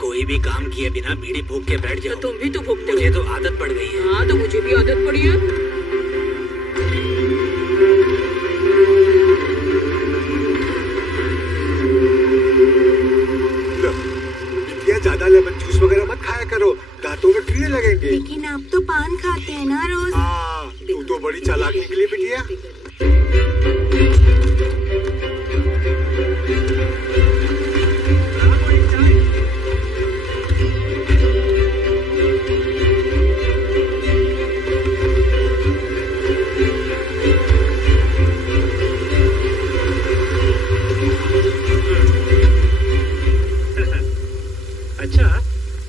कोई भी काम किए बिना बीड़ी फूंक के बैठ तो जाओ। तुम भी तो फूकते मुझे हो। तो आदत पड़ गई है। हाँ तो मुझे भी आदत पड़ी है। बिटिया ज्यादा लेमन जूस वगैरह मत खाया करो, दांतों में कीड़े लगेंगे। लेकिन आप तो पान खाते हैं ना रोज। हाँ, तू तो बड़ी चालाक निकली बिटिया। अच्छा,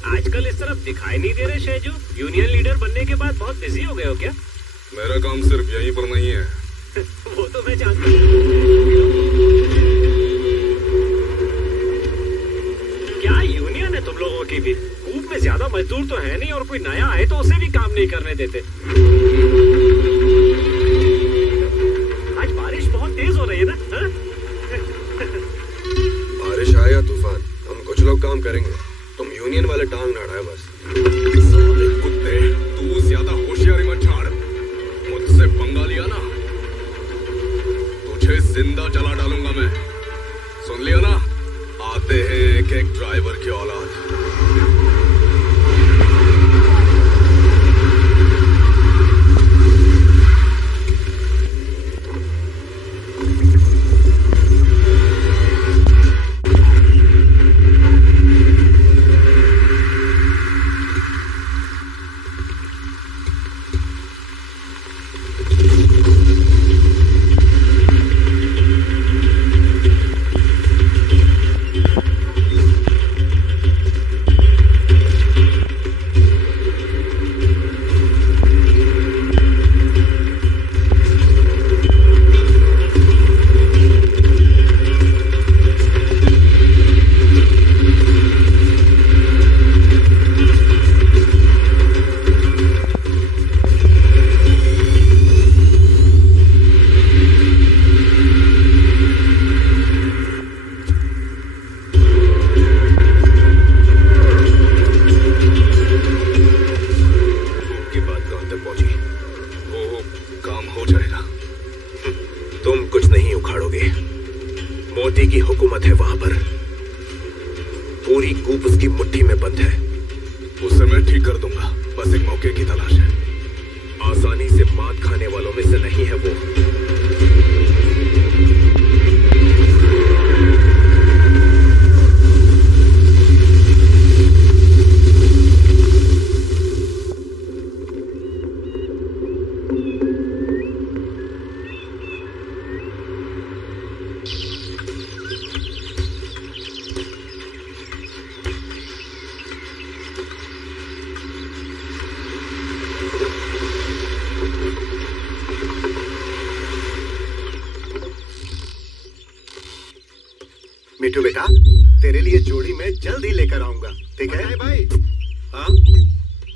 आजकल इस तरफ दिखाई नहीं दे रहे शैजू। यूनियन लीडर बनने के बाद बहुत बिजी हो गए हो क्या? मेरा काम सिर्फ यहीं पर नहीं है। वो तो मैं जानता हूँ। क्या यूनियन है तुम लोगों की भी? कूप में ज्यादा मजदूर तो है नहीं और कोई नया आए तो उसे भी काम नहीं करने देते। आज बारिश बहुत तेज हो रही है ना? हाँ? बारिश आए या तूफान, हम कुछ लोग काम करेंगे। तुम यूनियन वाले टांग ना अड़ाए बस। साले कुत्ते, तू ज्यादा होशियारी मत झाड़। मुझसे पंगा लिया ना, तुझे जिंदा जला डालूंगा मैं। सुन लिया ना? आते हैं एक एक ड्राइवर की औलाद। की बात कहाँ तक पहुंची? वो काम हो जाएगा। तुम कुछ नहीं उखाड़ोगे। मोदी की हुकूमत है वहां पर। पूरी कूप उसकी मुट्ठी में बंद है। उसे मैं ठीक कर दूंगा, बस एक मौके की तलाश है। आसानी से मात खाने वालों में से नहीं है वो। मिठू बेटा, तेरे लिए जोड़ी मैं जल्द ही लेकर आऊंगा, ठीक है? भाई, हाँ?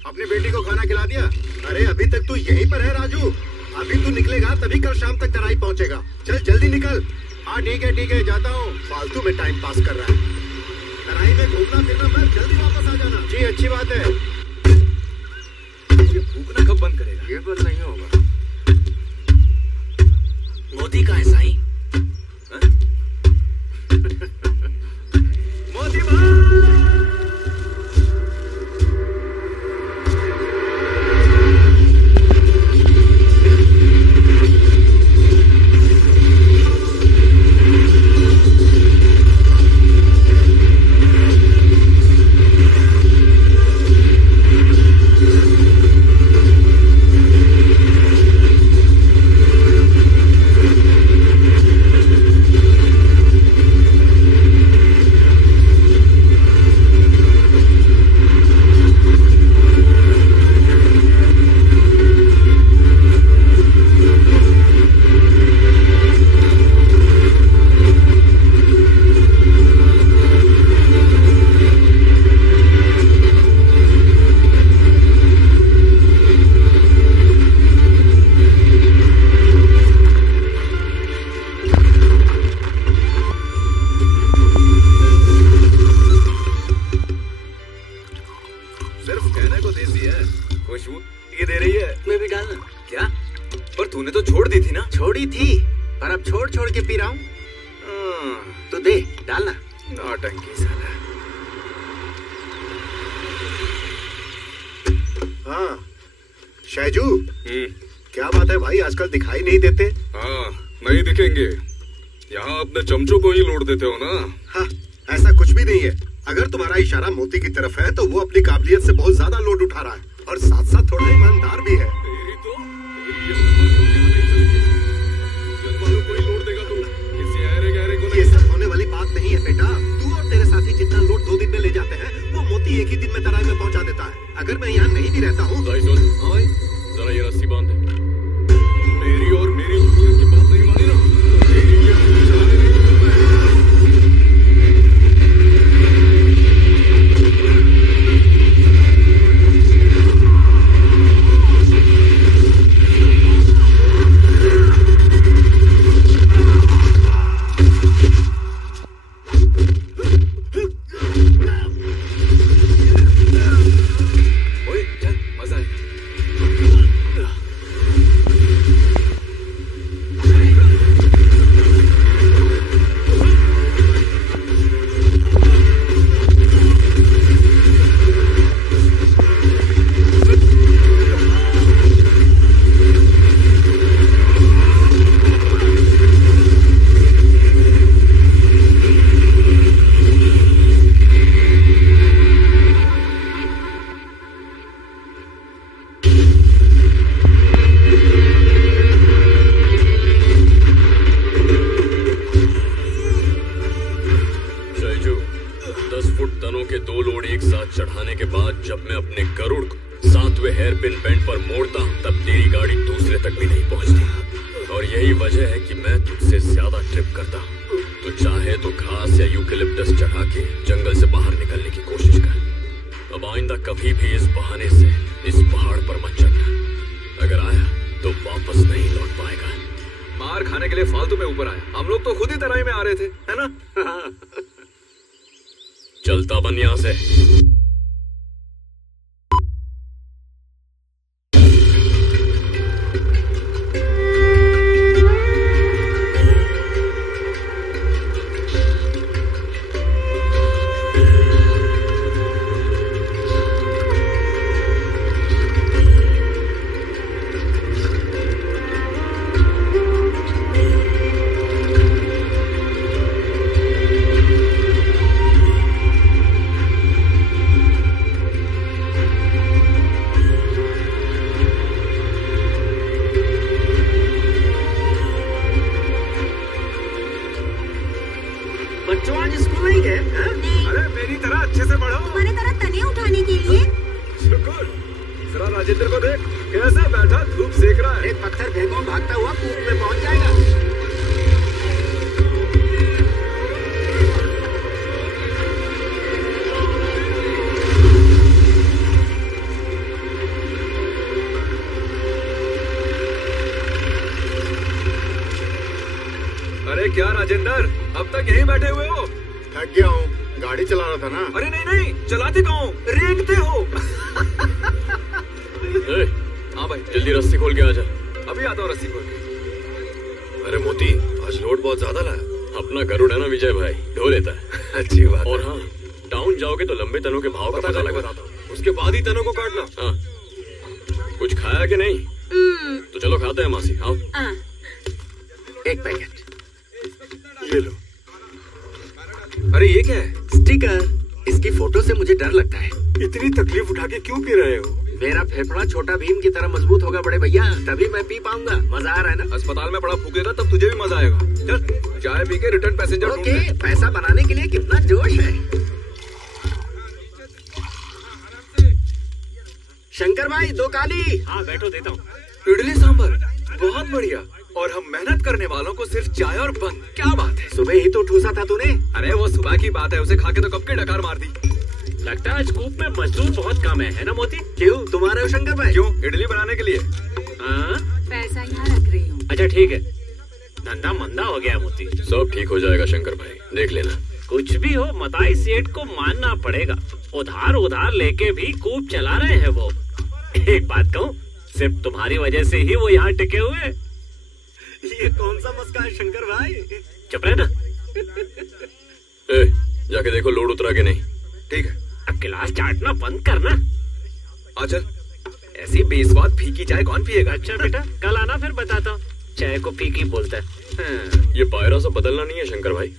अपनी बेटी को खाना खिला दिया? अरे अभी तक तू यहीं पर है राजू। अभी तू निकलेगा तभी कल शाम तक तराई पहुंचेगा। चल जल्दी निकल। हाँ ठीक है, जाता हूँ। फालतू में टाइम पास कर रहा है। तराई में घूमना फिरना मत, जल्दी वापस आ जाना। जी अच्छी बात है। ये भूखना कब बंद करेगा? ये बंद नहीं होगा। मोदी कहाँ है साईं? मोदी भाई! तूने तो छोड़ दी थी ना। छोड़ी थी, पर अब छोड़ छोड़ के पी रहा हूँ। तो दे डालना। नौटंकी साला। हाँ शैजू, क्या बात है भाई, आजकल दिखाई नहीं देते? हाँ नहीं दिखेंगे, यहाँ अपने चमचों को ही लौट देते हो ना। हाँ ऐसा कुछ भी नहीं है। अगर तुम्हारा इशारा मोती की तरफ है तो वो अपनी काबिलियत से बहुत ज्यादा लोड उठा रहा है और साथ साथ थोड़ा ईमानदार भी है। तेरी तो कोई लोड देगा तू, किसी ऐरे गहरे को। ये सब होने वाली बात नहीं है बेटा। तू और तेरे साथी जितना लोड 2 दिन में ले जाते हैं, वो मोती एक ही दिन में तराई में पहुंचा देता है। अगर मैं यहाँ नहीं भी रहता हूँ। जरा ये रस्सी बांध दे। मेरी और मेरी यूनियन की बात नहीं मानी ना, तेरी ये चलाने नहीं दूंगा मैं। ओए चल, मजा आएगा। शैजू, 10 फुट तनों के 2 लोड एक साथ चढ़ाने के बाद जब मैं अपने गरुड़ को 7वें हेयरपिन बेंड पर मोड़ता हूं, तब तेरी गाड़ी दूसरे तक भी नहीं पहुंचती। और यही वजह है कि मैं तुझसे ज्यादा ट्रिप करता हूं। तू चाहे तो घास या यूकेलिप्टस चढ़ा के जंगल से बाहर निकलने की कोशिश कर। अब आइंदा कभी भी इस बहाने से इस पहाड़ पर मत चढ़ना। अगर आया तो वापस नहीं लौट पाएगा। मार खाने के लिए फालतू में ऊपर आया, हम लोग तो खुद ही तराई में आ रहे थे, है ना? चलता बन यहाँ से। बच्चों आज स्कूल नहीं गए? अरे मेरी तरह अच्छे से पढ़ो। तुम्हारे तरह तने उठाने के लिए। शुक्र। जरा राजेंद्र को देख, कैसे बैठा धूप सेक रहा है। एक पत्थर फेंको, भागता हुआ कूप में पहुंच जाएगा। अरे क्या राजेंद्र, अब तक यहीं बैठे हुए हो? थक गया हूँ, गाड़ी चला रहा था ना। अरे नहीं नहीं, चलाते कहाँ हो? रेंगते हो। हाँ भाई, जल्दी रस्सी खोल के आ जा। अभी आता हूँ रस्सी खोल के। अरे मोती, आज लोड बहुत ज्यादा लाया। अपना गरुड़ है ना विजय भाई, ढो लेता है। अच्छी बात। और हाँ, टाउन जाओगे तो लंबे तनों के भाव का पता लगा। उसके बाद ही तनों को काटना। हाँ, कुछ खाया कि नहीं? तो चलो खाते हैं मासी, आओ। एक पैकेट ये लो। अरे ये क्या है? स्टिकर। इसकी फोटो से मुझे डर लगता है। इतनी तकलीफ उठा के क्यों पी रहे हो? मेरा फेफड़ा छोटा भीम की तरह मजबूत होगा बड़े भैया, तभी मैं पी पाऊंगा। मजा आ रहा है ना? अस्पताल में बड़ा फूकेगा तब तुझे भी मजा आएगा। चल चाय पी के रिटर्न पैसेंजर ढूंढ ले। ओके, पैसा बनाने के लिए कितना जोश है। शंकर भाई, 2 काली। हाँ बैठो, देता हूँ। इडली सांभर, बहुत बढ़िया। और हम मेहनत करने वालों को सिर्फ चाय और बन। क्या बात है। सुबह ही तो ठूसा था तूने। अरे वो सुबह की बात है, उसे खा के तो कब के डकार मार दी। लगता है आज कूप में मजदूर बहुत कम है ना मोती? क्यों, तुम आ रहे हो शंकर भाई? क्यों, इडली बनाने के लिए? हाँ? पैसा यहाँ रख रही हूँ। अच्छा ठीक है, धंधा मंदा हो गया मोती। सब ठीक हो जाएगा शंकर भाई, देख लेना। कुछ भी हो, मताई सेठ को मानना पड़ेगा। उधार उधार लेके भी कूप चला रहे हैं वो। एक बात कहूँ, सिर्फ तुम्हारी वजह से ही वो यहाँ टिके हुए। ये कौन सा मस्का है शंकर भाई? चुप रहे ना। ए, जाके देखो लोड उतरा के नहीं। ठीक है। अब गिलास चाटना बंद करना। आ चल। ऐसी बेस्वाद फीकी चाय कौन पिएगा? अच्छा बेटा, कल आना फिर बताता हूँ। चाय को फीकी बोलता है। ये पायरा सा बदलना नहीं है शंकर भाई।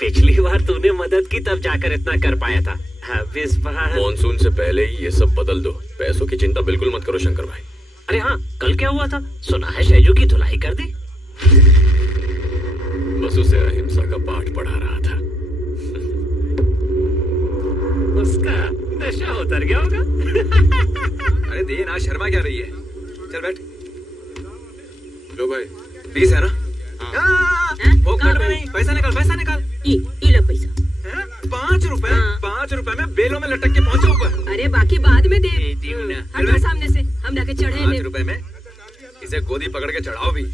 पिछली बार तूने मदद की तब जाकर इतना कर पाया था। अब इस बार मॉनसून से पहले ही ये सब बदल दो। पैसों की चिंता बिल्कुल मत करो शंकर भाई। अरे हाँ, कल क्या हुआ था? सुना है शैजू की धुलाई कर दी। बस उसे अहिंसा का पाठ पढ़ा रहा था। उसका नशा उतर गया होगा। अरे दे ना, शर्मा क्या रही है? चल बैठ। लो भाई, 20 है ना? पॉकेट में नहीं, पैसा निकाल, पैसा निकाल। लो पैसा। 5 रुपए, हाँ। 5 रुपए में बेलों में लटक के पहुंचा ऊपर। अरे बाकी बाद में दे। ना। हटो सामने से, हम जाके चढ़े 5 रुपए में इसे गोदी पकड़ के चढ़ाओ भी।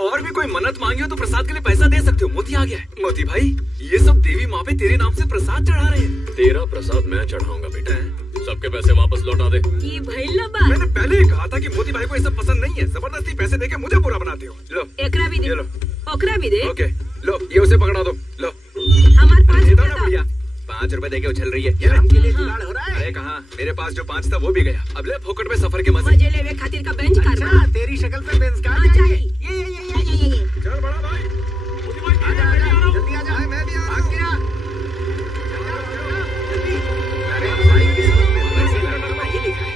और भी कोई मन्नत मांगी हो तो प्रसाद के लिए पैसा दे सकते हो। मोती आ गया है। मोती भाई, ये सब देवी माँ पे तेरे नाम से प्रसाद चढ़ा रहे हैं। तेरा प्रसाद मैं चढ़ाऊंगा बेटा। सबके पैसे वापस लौटा दे। ये भइल ना बात। मैंने पहले ही कहा था कि मोती भाई को ये सब पसंद नहीं है। जबरदस्ती पैसे देके मुझे बुरा बनाते हो। लो एकरा भी दे। ये लो। ओकरा भी दे। ओके, लो ये उसे पकड़ा दो। लो हमार 5 दे दो रुपया ना था। भैया। 5 रुपए देके उछल रही है। हो रहा अरे कहाँ, मेरे पास जो 5 था वो भी गया। अब ले फोकट में सफर के मजे। मजे लेवे खातिर का बेंच करना। तेरी शक्ल पे बेंच हाँ, चाहिए। ये। चल बड़ा भाई, मोती भाई आजा, आजा, जल्दी आजा। मैं भी आ गया। अरे हमारी किस्मत में पैसे लौटाना ही लिखा है।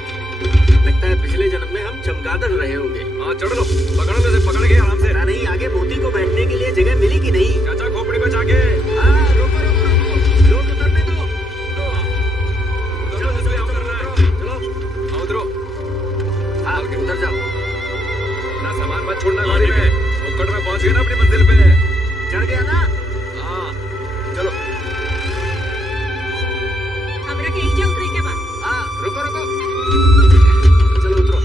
लगता है पिछले जन्म में हम चमगादड़ रहे होंगे। हाँ चढ़ लो, पकड़ लो, इसे पकड़ के आराम से। पता नहीं आगे मोती को बैठने के लिए जगह मिली कि नहीं। चाचा खोपड़ी में जाके हाँ, रुको रुको रुको, लोग उतरने दो। चलो इसलिए हम कर रहे हैं। चलो आओ उतरो। हाँ, उतर जाओ। अपना सामान मत छोड़ना गाड़ी में। फोकट में पहुंच गए ना अपनी मंजिल पे। चढ़ गया ना? हाँ चलो। हमरा के ही उतरे के बा। हाँ, रुको रुको। चलो उतरो।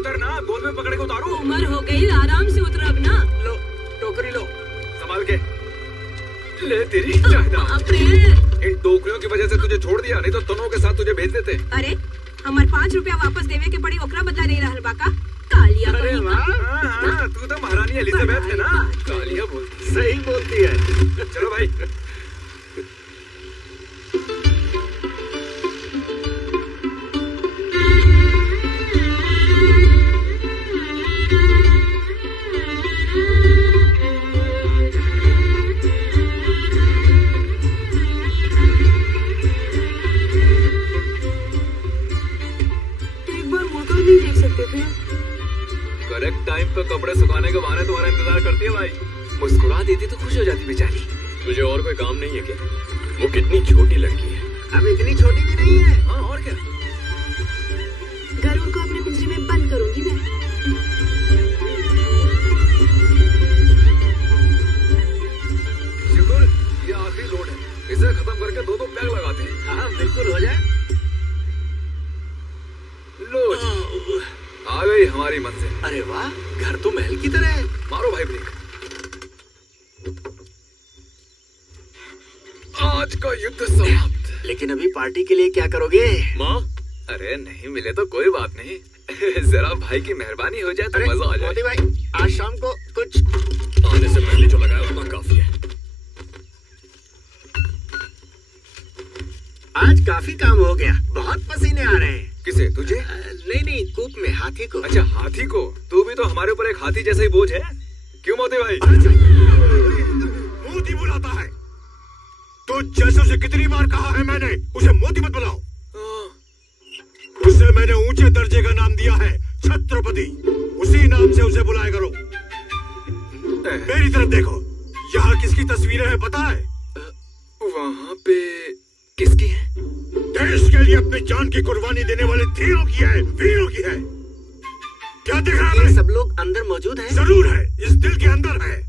उतर ना, गोल में पकड़ के उतारो। उम्र हो गई, आराम से उतरब ना। लो, टोकरी लो। संभाल के ले। तेरी जायदाद। बाप रे। इन टोकरियों की वजह से तुझे छोड़ दिया, नहीं तो तनों के साथ तुझे भेज देते। अरे हमार 5 रुपया वापस देवे के पड़ी, ओकरा बदला नहीं रहल बा का? कालिया अरे कहीं वाह, हाँ हाँ, तू तो महारानी एलिजाबेथ है ना। कालिया बोलती। सही बोलती है। चलो भाई। एक बार मुड़कर नहीं देख सकते थे? करेक्ट टाइम पे कपड़े सुखाने के बहाने तुम्हारा इंतजार करती है भाई। मुस्कुरा देती तो खुश हो जाती बेचारी। तुझे और कोई काम नहीं है क्या? वो कितनी छोटी लड़की है। अब इतनी छोटी भी नहीं है। हाँ और क्या। गरुड़ को अपने पिंजरे में बंद करूंगी मैं। शुक्र, ये आखिरी लोड है। इसे खत्म करके 2-2 पैग लगाते हैं। हाँ, बिल्कुल हो जाए। लो जी, आ गई हमारी मंजिल। अरे वाह, घर तो महल की तरह है। मारो भाई ब्रेक। आज का युद्ध समाप्त। लेकिन अभी पार्टी के लिए क्या करोगे? माँ, अरे नहीं मिले तो कोई बात नहीं। जरा भाई की मेहरबानी हो जाए तो मजा आ जाए। मोती भाई, आज शाम को कुछ आने से पहले जो लगाया उतना काफी है। आज काफी काम हो गया। बहुत पसीने आ रहे हैं। किसे, तुझे? नहीं, कूप में हाथी को। अच्छा हाथी को। तू भी तो हमारे ऊपर एक हाथी जैसा ही बोझ है। क्यों मोती भाई? मोती बुलाता है तो जैसे उसे कितनी बार कहा है मैंने, उसे मोती मत बुलाओ। उसे मैंने ऊंचे दर्जे का नाम दिया है, छत्रपति। उसी नाम से उसे बुलाया करो। मेरी तरफ देखो, यहाँ किसकी तस्वीरें हैं पता है? वहाँ पे किसकी है? देश के लिए अपनी जान की कुर्बानी देने वाले धीरों की है, वीरों की है। क्या दिख रहा है? ये सब लोग अंदर मौजूद हैं? जरूर है, इस दिल के अंदर है।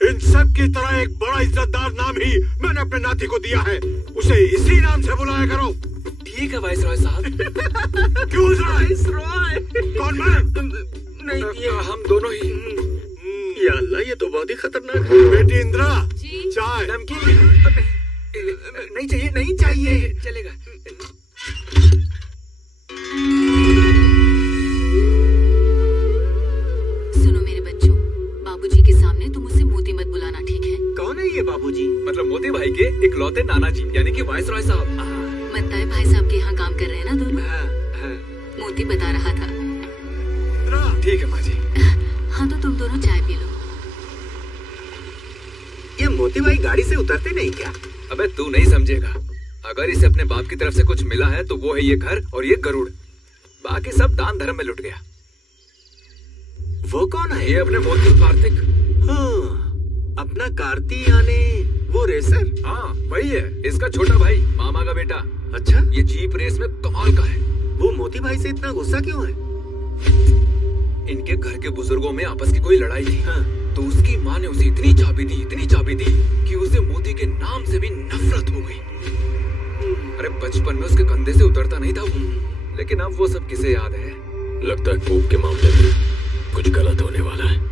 इन सब की तरह एक बड़ा इज्जतदार नाम ही मैंने अपने नाती को दिया है। उसे इसी नाम से बुलाया करो। ठीक है वाइसरॉय साहब। क्यों वाइसरॉय? कौन मैं? नहीं, ये हम दोनों ही। या अल्लाह, ये तो बहुत ही खतरनाक है। बेटी इंदिरा, जी? चाय। नमकीन नहीं चाहिए, नहीं चाहिए। चलेगा। सुनो मेरे बच्चों, बाबूजी के सामने तुम मुझसे मोती मत बुलाना, ठीक है? कौन है ये बाबूजी? मतलब मोती भाई के इकलौते नाना जी, यानी कि वाइसरॉय साहब। मत्ताई भाई साहब के यहाँ काम कर रहे हैं ना दोनों? मोती बता रहा था। ठीक है माँ जी। हाँ तो तुम दोनों चाय पी लो। ये मोती भाई गाड़ी से उतरते नहीं क्या? अबे तू नहीं समझेगा। अगर इसे अपने बाप की तरफ से कुछ मिला है तो वो है ये घर और ये गरुड़। बाकी सब दान धर्म में लुट गया। वो कौन है? ये अपने मोती कार्तिक। हाँ, अपना कार्ती यानी वो रेसर। हाँ वही है, इसका छोटा भाई, मामा का बेटा। अच्छा, ये जीप रेस में कमाल का है। वो मोती भाई से इतना गुस्सा क्यों है? इनके घर के बुजुर्गों में आपस की कोई लड़ाई थी। हाँ। तो उसकी माँ ने उसे इतनी चाबी दी कि उसे मोती के नाम से भी नफरत हो गई। अरे बचपन में उसके कंधे से उतरता नहीं था वो, लेकिन अब वो सब किसे याद है? लगता है कूप के मामले में कुछ गलत होने वाला है।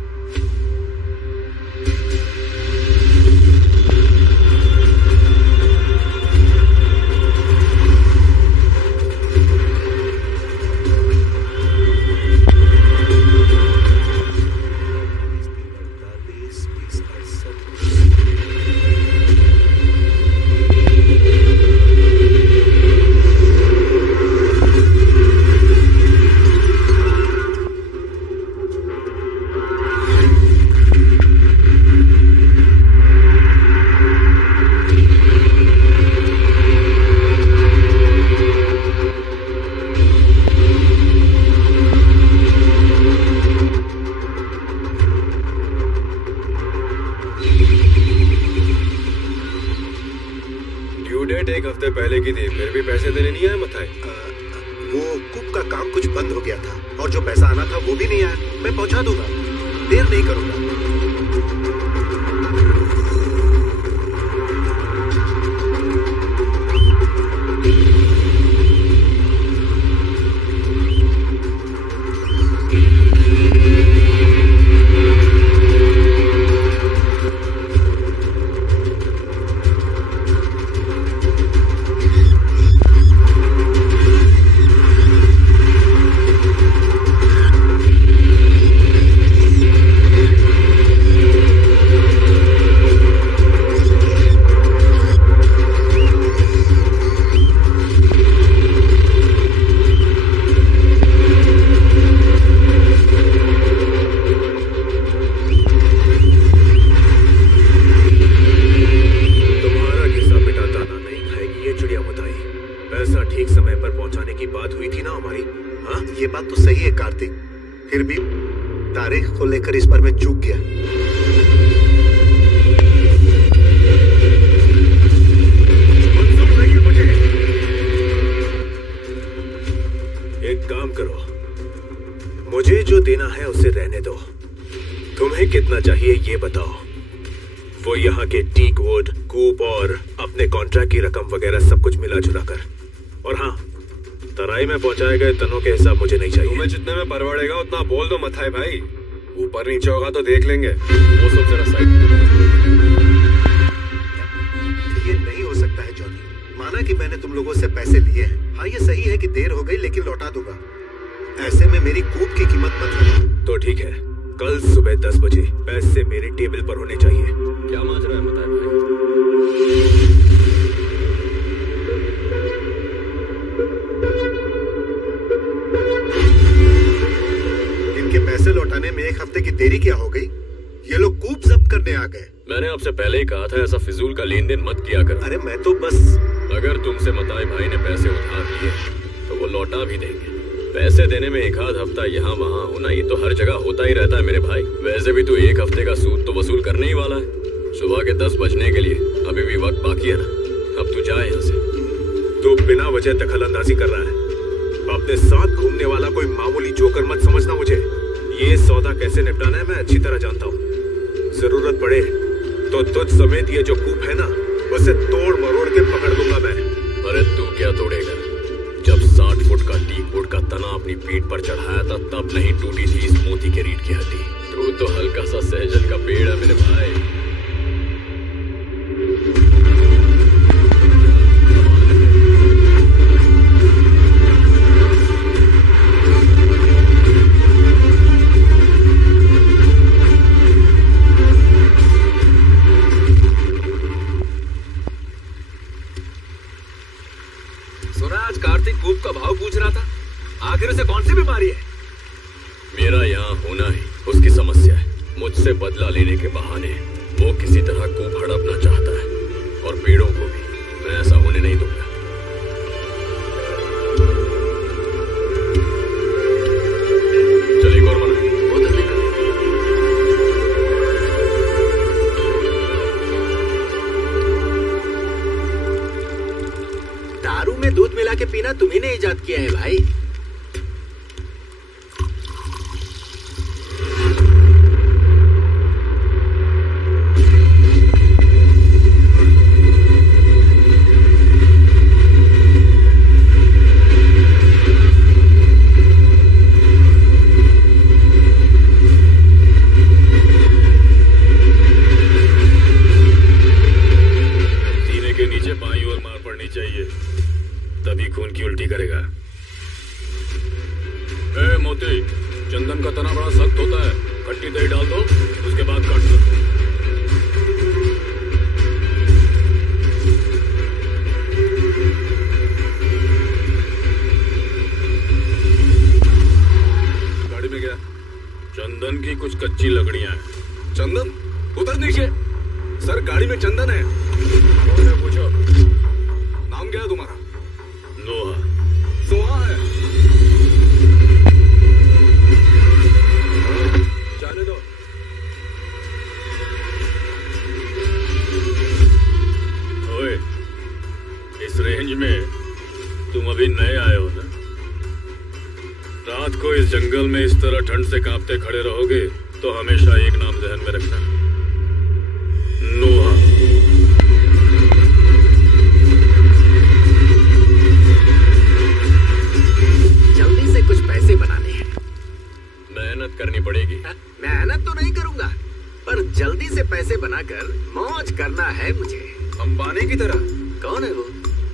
एक हफ्ते पहले की थी, फिर भी पैसे देने नहीं आए मथाई। वो कुक का काम कुछ बंद हो गया था और जो पैसा आना था वो भी नहीं आया। मैं पहुंचा दूंगा, देर नहीं करूंगा। तनों के हिसाब मुझे नहीं चाहिए। तुम्हें जितने में परवड़ेगा उतना बोल दो मथाई भाई। ऊपर नीचे होगा तो देख लेंगे। वो सब जरा साइड। ये नहीं हो सकता है जॉनी। माना कि मैंने तुम लोगों से पैसे लिए हैं। हाँ ये सही है कि देर हो गई, लेकिन लौटा दूंगा। ऐसे में मेरी कूप की कीमत मत लो। तो ठीक है, कल सुबह 10 बजे पैसे मेरे टेबल पर होने चाहिए। क्या माजरा है मथाई भाई? पैसे लौटाने में एक हफ्ते की देरी क्या हो गई? ये लोग कूप जब्त करने आ गए। मैंने आपसे पहले ही कहा था ऐसा फिजूल का लेन देन मत किया करो। अरे मैं तो बस। अगर तुमसे मताई भाई ने पैसे उधार लिए तो वो लौटा भी देंगे। पैसे देने में एक आध हफ्ता यहाँ वहाँ होना ये तो हर जगह होता ही रहता है मेरे भाई। वैसे भी तू एक हफ्ते का सूद तो वसूल करने ही वाला है। सुबह के 10 बजने के लिए अभी भी वक्त बाकी है ना। अब तू जाए यहाँ से। तू बिना वजह दखलंदाजी कर रहा है। अपने साथ घूमने वाला कोई मामूली जोकर मत समझना मुझे। ये सौदा कैसे निपटाना है मैं अच्छी तरह जानता हूँ। जरूरत पड़े तो तुझ समेत ये जो कूप है ना, उसे तोड़ मरोड़ के पकड़ लूंगा मैं। अरे तू क्या तोड़ेगा? जब 60 फुट का टीक वुड का तना अपनी पीठ पर चढ़ाया था तब नहीं टूटी थी इस मोती के रीढ़ की हड्डी। तू तो हल्का सा सहजन का पेड़ है मेरे भाई। मुझसे बदला लेने के बहाने वो किसी तरह कूप हड़पना चाहता है, और पेड़ों को भी मैं ऐसा होने नहीं दूंगा। चल एक और बना। बोतल निकाल। दारू में दूध मिला के पीना तुम्ही ने इजाद किया है भाई। तभी खून की उल्टी करेगा। ए मोती, चंदन का तना बड़ा सख्त होता है, खट्टी दही डाल दो, उसके बाद काट दो। गाड़ी में क्या? चंदन की कुछ कच्ची लकड़ियां हैं। चंदन? उतर नीचे। सर गाड़ी में चंदन है। पूछो नाम क्या है तुम्हारा? नोहा। सोहा है। जाने दो। ओए, इस रेंज में तुम अभी नए आए हो ना? रात को इस जंगल में इस तरह ठंड से कांपते खड़े रहोगे तो हमेशा एक नाम ध्यान में रखना, नोहा। जल्दी से कुछ पैसे बनाने हैं। मेहनत करनी पड़ेगी। मेहनत तो नहीं करूंगा, पर जल्दी से पैसे बनाकर मौज करना है मुझे। अंबानी की तरह? कौन है वो?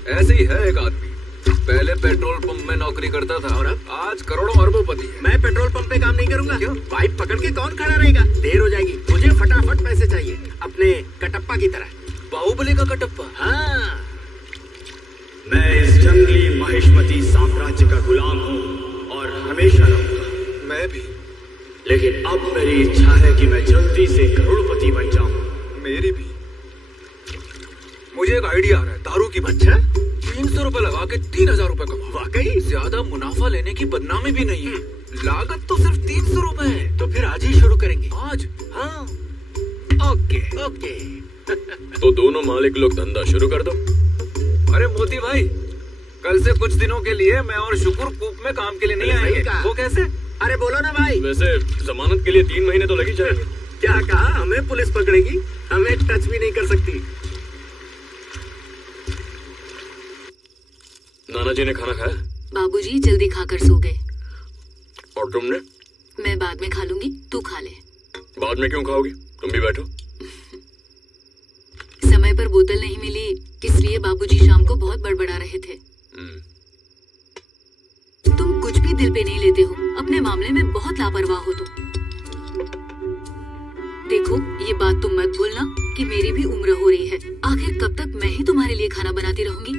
ऐसे ही है एक आदमी, पहले पेट्रोल पंप में नौकरी करता था और अब आज करोड़ों अरबोपति है। मैं पेट्रोल पंप पे काम नहीं करूंगा। क्यों? पाइप पकड़ के कौन खड़ा रहेगा? देर हो जाएगी। मुझे फटाफट पैसे चाहिए, अपने कटप्पा की तरह। बाहुबली का कटप्पा? हाँ। मैं इस जंगली महिष्मती साम्राज्य का गुलाम हूँ और हमेशा रहूंगा। मैं भी। लेकिन अब मेरी इच्छा है कि मैं जल्दी से करोड़पति बन जाऊं। मेरी भी। मुझे एक आइडिया आ रहा है दारू की। अच्छा? 300 रुपए लगा के 3000 रुपए कमा। वाकई? ज्यादा मुनाफा लेने की बदनामी भी नहीं है। लागत तो सिर्फ 300 रुपए है। तो फिर आज ही शुरू करेंगे। आज? हाँ। Okay okay. तो दोनों मालिक लोग धंधा शुरू कर दो। अरे मोती भाई, कल से कुछ दिनों के लिए मैं और शुक्र कूप में काम के लिए नहीं सही आएंगे। कहा। वो कैसे? अरे बोलो ना भाई। वैसे जमानत के लिए 3 महीने तो लगी जाएंगे। क्या कहा? हमें पुलिस पकड़ेगी? हमें टच भी नहीं कर सकती। नाना जी ने खाना खाया? बाबूजी जल्दी खाकर सो गए। और तुमने? मैं बाद में खा लूंगी, तू खा ले। बाद में क्यों खाओगी? तुम भी बैठो। समय पर बोतल नहीं मिली, इसलिए बाबूजी शाम को बहुत बड़बड़ा रहे थे। तुम कुछ भी दिल पे नहीं लेते हो, अपने मामले में बहुत लापरवाह हो तुम। देखो, ये बात तुम मत भूलना कि मेरी भी उम्र हो रही है। आखिर कब तक मैं ही तुम्हारे लिए खाना बनाती रहूंगी?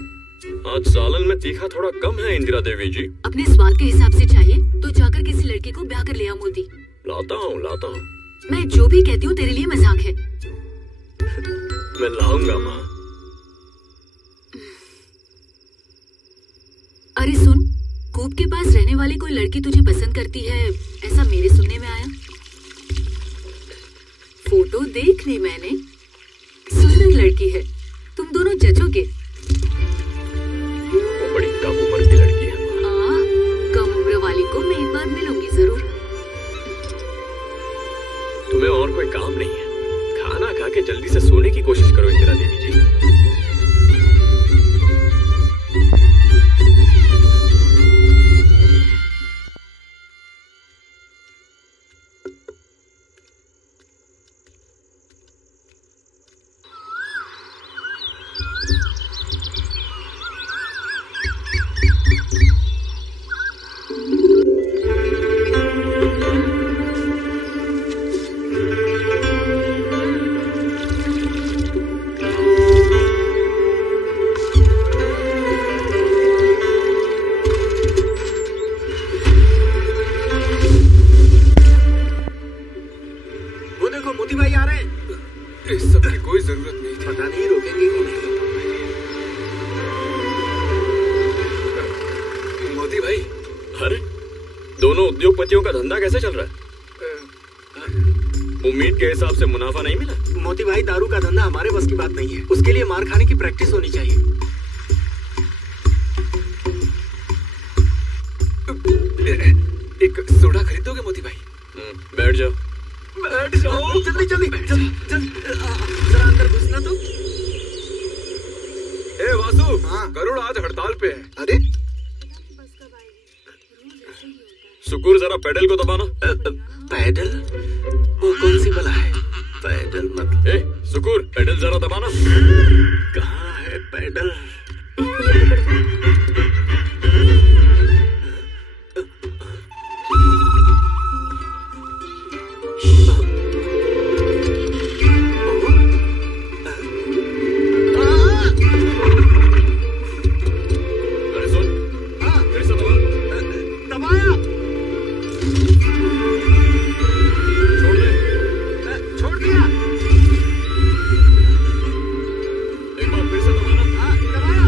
आज सालन में तीखा थोड़ा कम है इंदिरा देवी जी। अपने स्वाद के हिसाब से चाहिए तो जाकर किसी लड़के को ब्याह कर ले आ मोती। लाता हूँ। मैं जो भी कहती हूँ तेरे लिए मजाक है। मैं लाऊंगा माँ। अरे सुन, कूप के पास रहने वाली कोई लड़की तुझे पसंद करती है, ऐसा मेरे सुनने में आया। फोटो देख ली मैंने, सुंदर लड़की है, तुम दोनों जचोगे। वो बड़ी कम उम्र की लड़की है माँ। कम उम्र वाली को मैं एक बार मिलूंगी जरूर। तुम्हें और कोई काम नहीं है, खाना खा के जल्दी से सोने की कोशिश करो इंदिरा देवी जी। देखो मोती भाई आ रहे हैं। इस सब की कोई जरूरत नहीं थी। पता नहीं रोकेंगे कि नहीं। मोती भाई, अरे दोनों उद्योगपतियों का धंधा कैसे चल रहा है? उम्मीद के हिसाब से मुनाफा नहीं मिला? मोती भाई दारू का धंधा हमारे बस की बात नहीं है, उसके लिए मार खाने की प्रैक्टिस होनी चाहिए। एक सोडा खरीदोगे मोती भाई? बैठ जाओ। बैठ जाओ, जल्दी जल्दी जरा अंदर घुसना तो। ए वासु, हाँ? गरुड़ आज हड़ताल पे है। अरे सुकुर जरा पेडल को दबाना। पैदल? वो कौन सी बला है? पैदल मत। ए सुकुर, पेडल जरा दबाना। कहाँ है पैदल? अरे सुन, फिर से दबा। दबाया। छोड़ दे। छोड़ दिया। एक बार फिर से दबाना। दबाया।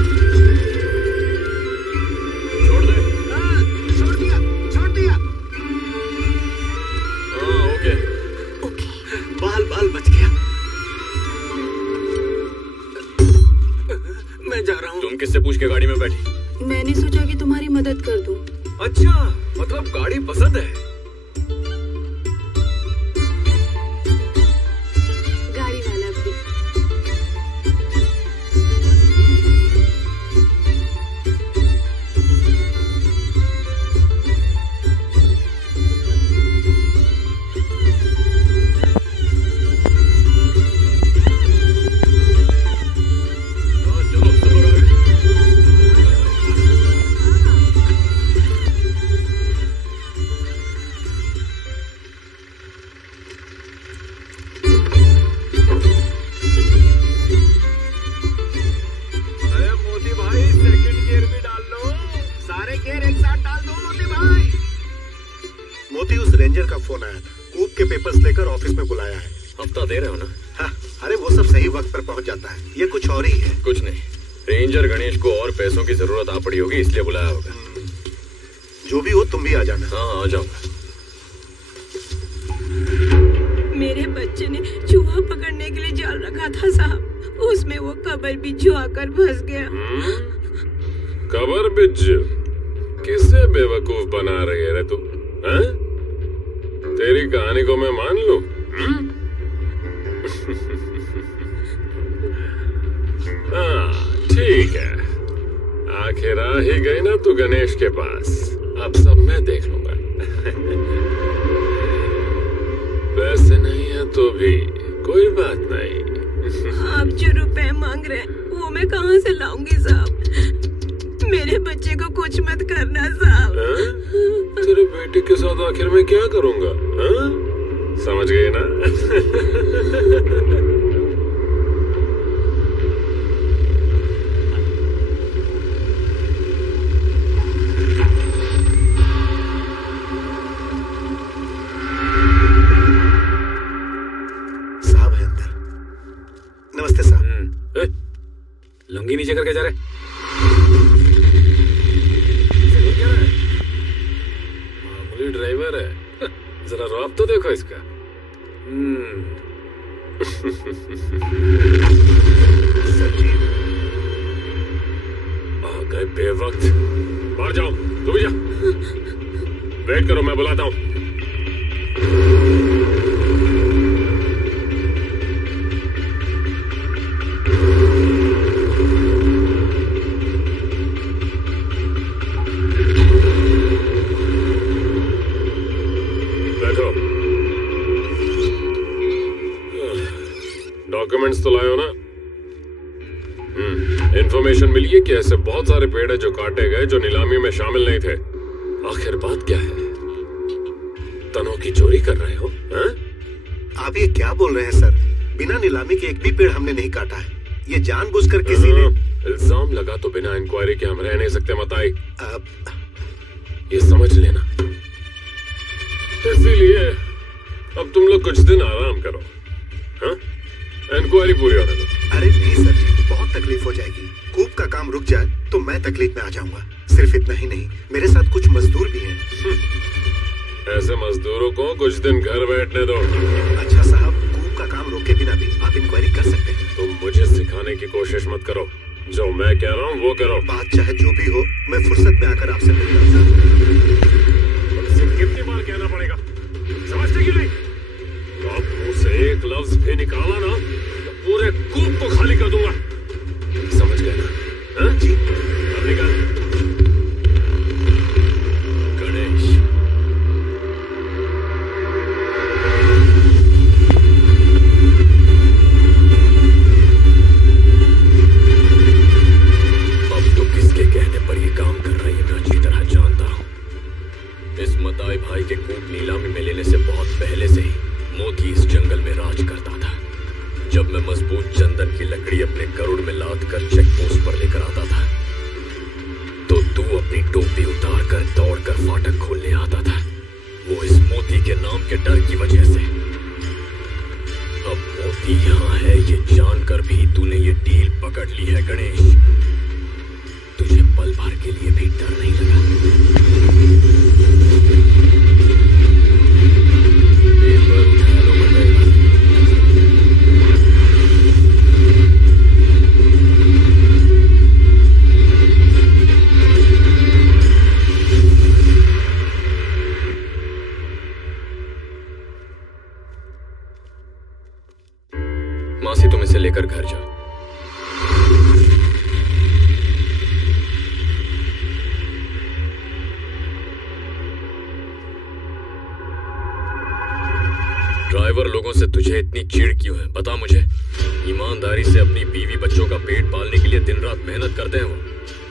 छोड़ दे। छोड़ दिया। छोड़ दिया। हाँ ओके। बाल बाल बच गया। मैं जा रहा हूँ। तुम किससे पूछ के गाड़ी में बैठी? मैंने सोचा कि तुम्हारी मदद कर दूं। अच्छा, मतलब गाड़ी पसंद है। गाड़ी वाला भी। चलो सब लोग आ गए। अरे मोती भाई, सेकंड गियर भी डाल लो। सारे गियर एक साथ डाल दो मोती भाई। मोती, उस रेंजर का फोन आया था। कूप के पेपर्स लेकर ऑफिस में बुलाया है। हफ्ता दे रहे हो ना? हाँ, अरे वो सब सही वक्त पर पहुंच जाता है, ये कुछ और ही है। कुछ नहीं, रेंजर गणेश को और पैसों की जरूरत आ पड़ी होगी इसलिए बुलाया होगा। जो भी हो, तुम भी आ जाना। हाँ आ जाऊंगा। मेरे बच्चे ने चूहा पकड़ने के लिए जाल रखा था साहब, उसमें वो कबर बिच्छू आकर फंस गया। कबर बिज्जू? किसे बेवकूफ बना रही है रे तू? हैं? तेरी कहानी को मैं मान लूं? हाँ ठीक है, आखिर आ ही गई ना तू गणेश के पास। अब सब मैं देख लूंगा। वैसे नहीं है तो भी कोई बात नहीं। आप जो रुपए मांग रहे हैं वो मैं कहाँ से लाऊंगी साहब? मेरे बच्चे को कुछ मत करना साहब। हाँ? तेरे बेटे के साथ आखिर मैं क्या करूंगा? हाँ? समझ गई ना? साहब है अंदर। नमस्ते साहब। ए, लुंगी नीचे करके जा रहे? मामूली ड्राइवर है, जरा रौब तो देखो इसका। आ गए बेवक्त। बाहर जाओ, तू भी जा। वेट करो, मैं बुलाता हूँ। डॉक्यूमेंट्स तो लाए हो ना? इंफॉर्मेशन मिली है कि ऐसे बहुत सारे पेड़ है जो काटे गए, जो नीलामी में शामिल नहीं थे। आखिर बात क्या है? तनों की चोरी कर रहे हो? हैं? आप ये क्या बोल रहे हैं सर? बिना नीलामी के एक भी पेड़ हमने नहीं काटा है। ये जानबूझकर किसी ने। इल्जाम लगा तो बिना इंक्वायरी के हम रह नहीं सकते मताई। आप ये समझ लेना। इसीलिए अब तुम लोग कुछ दिन आराम करो। हाँ, इंक्वायरी पूरी होने दो। अरे नहीं सर जी, बहुत तकलीफ हो जाएगी। कूप का काम रुक जाए तो मैं तकलीफ में आ जाऊंगा। सिर्फ इतना ही नहीं, मेरे साथ कुछ मजदूर भी हैं। ऐसे मजदूरों को कुछ दिन घर बैठने दो। अच्छा साहब, कूप का काम रोके बिना भी आप इंक्वायरी कर सकते हैं। तुम मुझे सिखाने की कोशिश मत करो, जो मैं कह रहा हूँ वो करो। बात चाहे जो भी हो, मैं फुर्सत में आकर आपसे मिलूंगा। तुमसे कितनी बार कहना पड़ेगा, समझते क्यों नहीं? अब मुंह से एक लफ्ज भी निकाला ना तो पूरे कूप को खाली कर दूंगा। समझ गए ना? हाँ? जी। अब निकल। गणेश, अब तो किसके कहने पर ये काम कर रही है मैं अच्छी तरह जानता हूँ। इस मताई भाई के कूप नीलामी में लेने से बहुत पहले से ही मोती इस जंगल में राज करता था। जब मैं मजबूत चंदन की लकड़ी अपने गरुड़ में लाद कर चेक पोस्ट पर लेकर आता था तो तू अपनी टोपी उतार कर दौड़ कर फाटक खोलने आता था, वो इस मोती के नाम के डर की वजह से। अब मोती यहाँ है ये जानकर भी तूने ये डील पकड़ ली है गणेश। तुझे पल भर के लिए भी डर नहीं लगा? एक बार उठा लो बताएगा। मासी तुम इसे लेकर घर जाओ। ड्राइवर लोगों से तुझे इतनी चिढ़ क्यों है बता मुझे? ईमानदारी से अपनी बीवी बच्चों का पेट पालने के लिए दिन रात मेहनत करते हैं वो।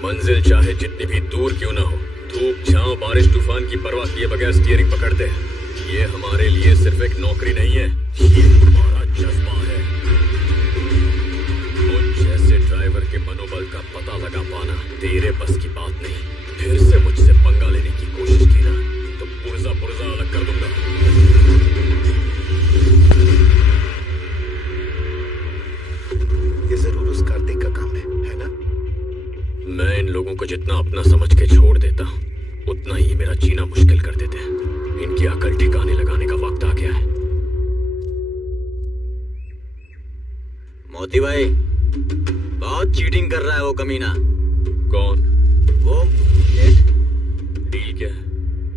मंजिल चाहे जितनी भी दूर क्यों ना हो, धूप छांव बारिश तूफान की परवाह किए बगैर स्टीयरिंग पकड़ते हैं। ये हमारे लिए सिर्फ एक नौकरी नहीं है, ये हमारा जज्बा है। मुझ जैसे ड्राइवर के मनोबल का पता लगा पाना तेरे बस की बात नहीं। फिर से मुझसे पंगा लेने की कोशिश की ना तो पुर्जा पुर्जा अलग कर दूंगा। ये जरूर उस कार्तिक का काम है ना? मैं इन लोगों को जितना अपना समझ के छोड़ देता हूँ उतना ही मेरा जीना मुश्किल कर देते हैं। इनकी अकल ठिकाने लगाने का वक्त आ गया है। मोती भाई, बहुत चीटिंग कर रहा है वो कमीना। कौन? वो डील क्या है?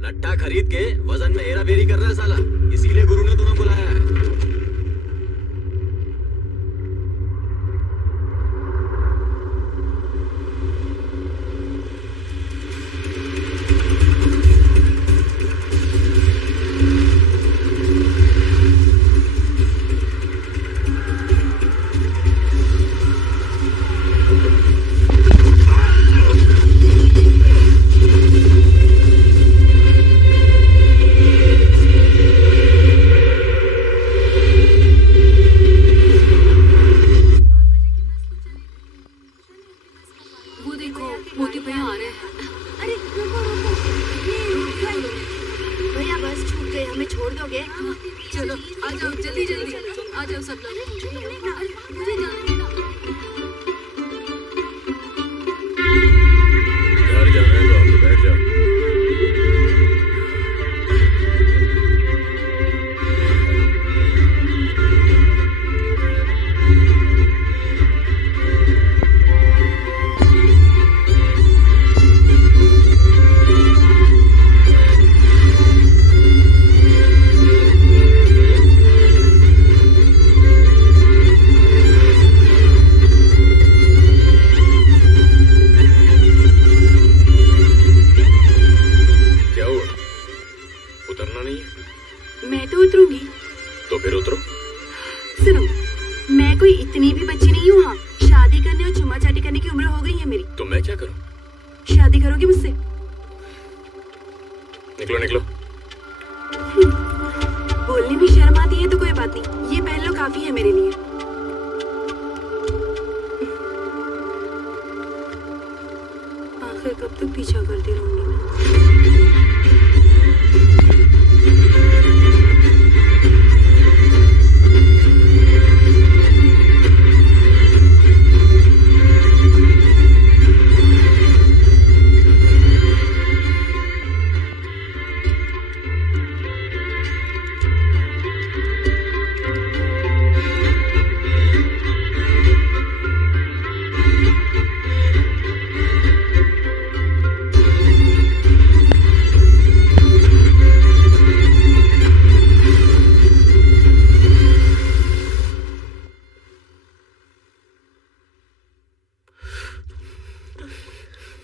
लट्टा खरीद के वजन में हेरा फेरी कर रहा है साला, इसीलिए गुरु ने तुम्हें बुलाया है।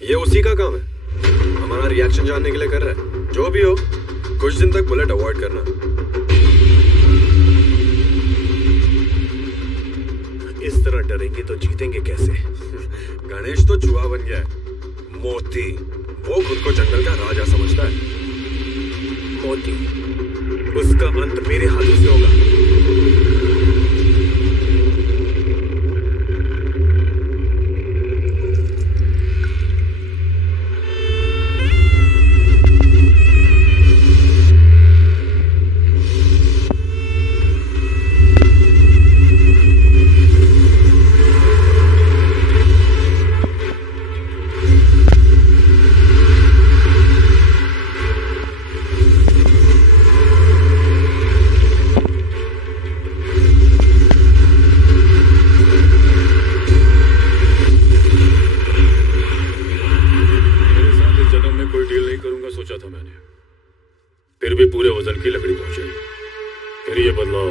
ये उसी का काम है, हमारा रिएक्शन जानने के लिए कर रहा है। जो भी हो, कुछ दिन तक बुलेट अवॉइड करना। इस तरह डरेंगे तो जीतेंगे कैसे? गणेश तो चूहा बन गया है। मोती, वो खुद को जंगल का राजा समझता है। मोती, उसका अंत मेरे हाथों से होगा। फिर भी पूरे वजन की लकड़ी पहुंचाई। फिर ये बदलाव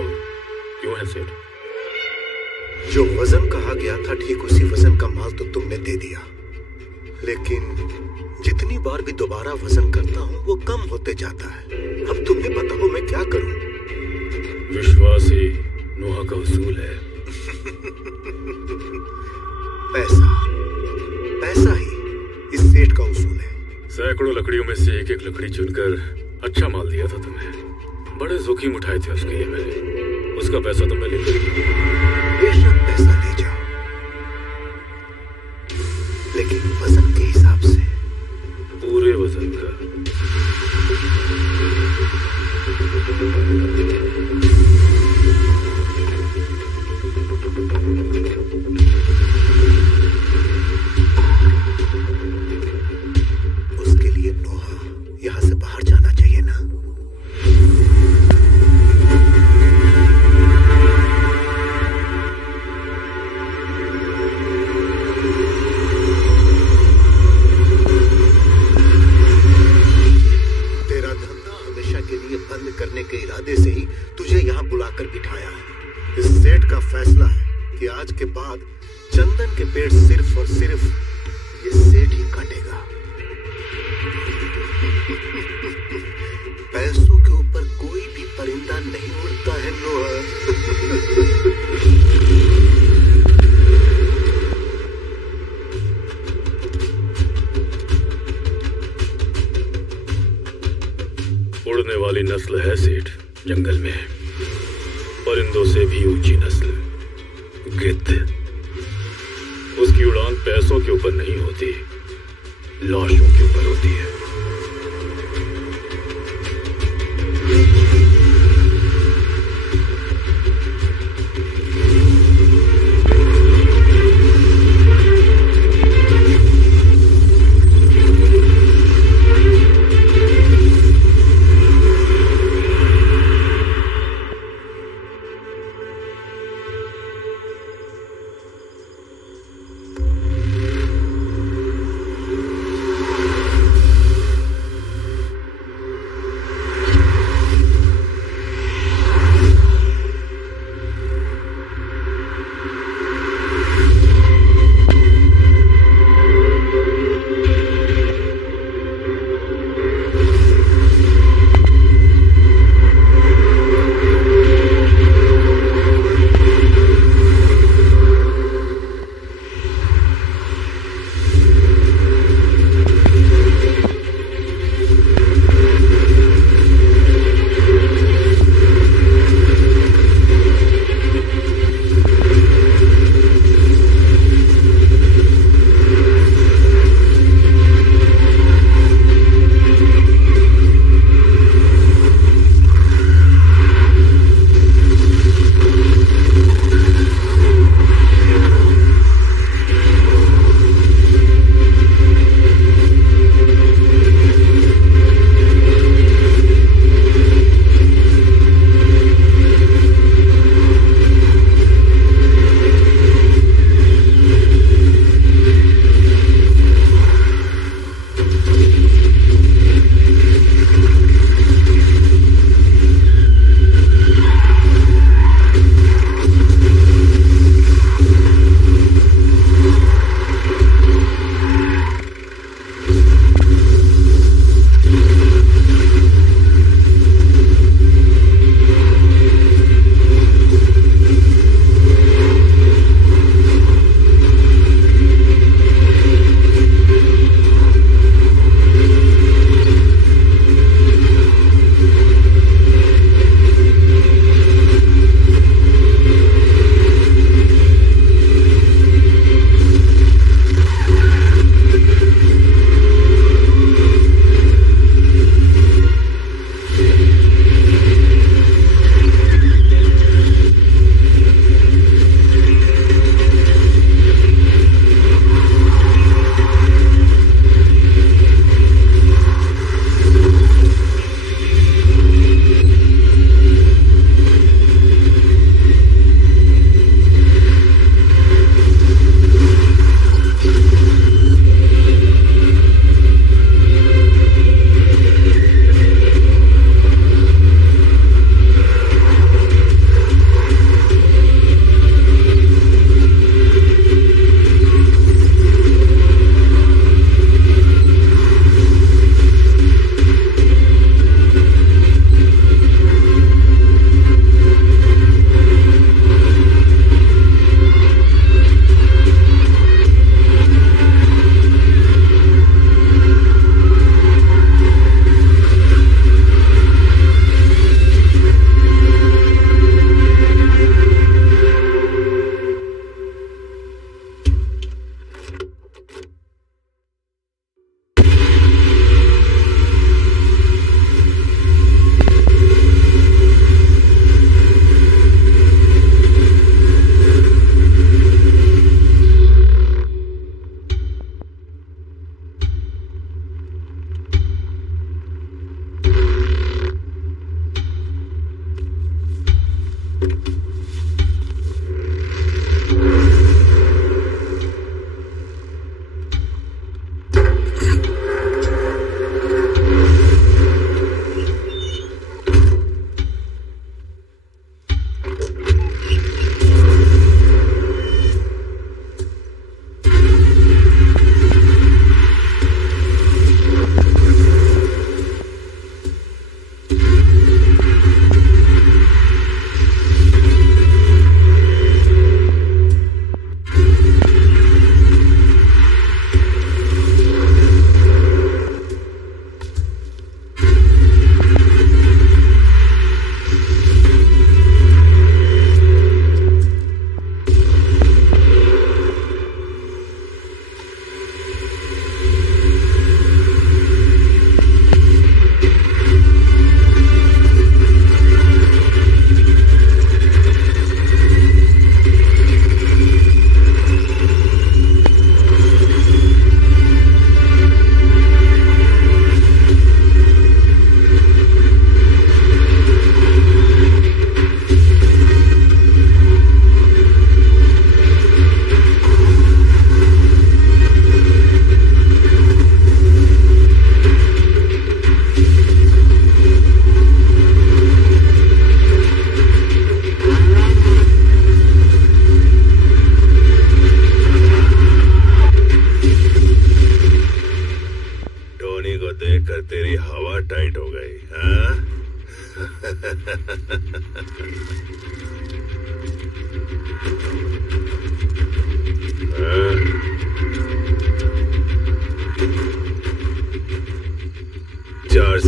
क्यों है सेठ? जो वजन कहा गया था ठीक उसी वजन का माल तो तुमने दे दिया, लेकिन जितनी बार भी दोबारा वजन करता हूँ वो कम होते जाता है। अब तुम्हें बताओ मैं क्या करूं? विश्वास ही नोहा का उसूल है। पैसा ही इस सेठ का उसूल है। सैकड़ों लकड़ियों में से एक एक लकड़ी चुनकर अच्छा माल दिया था तुम्हें। बड़े जोखिम उठाए थे उसके लिए मैंने। उसका पैसा तो मैं ले लूंगा। बेशक पैसा ले जाओ, लेकिन वजन के हिसाब से। पूरे वजन का। उसके लिए नोहा यहाँ से बाहर जाना चाहिए ना? तेरा धंधा हमेशा के लिए बंद करने के इरादे से ही तुझे यहाँ बुलाकर बिठाया है। इस सेठ का फैसला है कि आज के बाद चंदन के पेड़ सिर्फ और सिर्फ ये सेठ ही काटेगा। पैसों के ऊपर कोई भी परिंदा नहीं उड़ता है नोहा। उड़ने वाली नस्ल है सेठ जंगल में, परिंदों से भी ऊंची नस्ल, गिद्ध। उसकी उड़ान पैसों के ऊपर नहीं होती, लाशों के ऊपर होती है।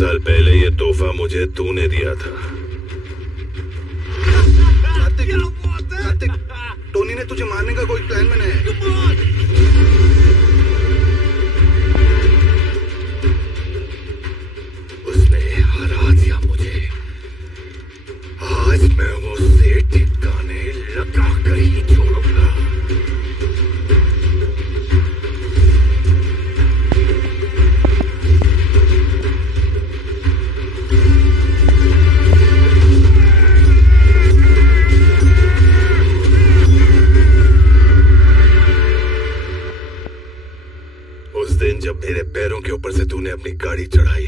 साल पहले ये तोहफा मुझे तूने दिया था। कार्तिक, टोनी ने तुझे मारने का कोई प्लान बनाया है। उसने हरा दिया मुझे। आज मैं उसे ठिकाने लगा कर ही छोड़ूंगा। उस दिन जब मेरे पैरों के ऊपर से तूने अपनी गाड़ी चढ़ाई,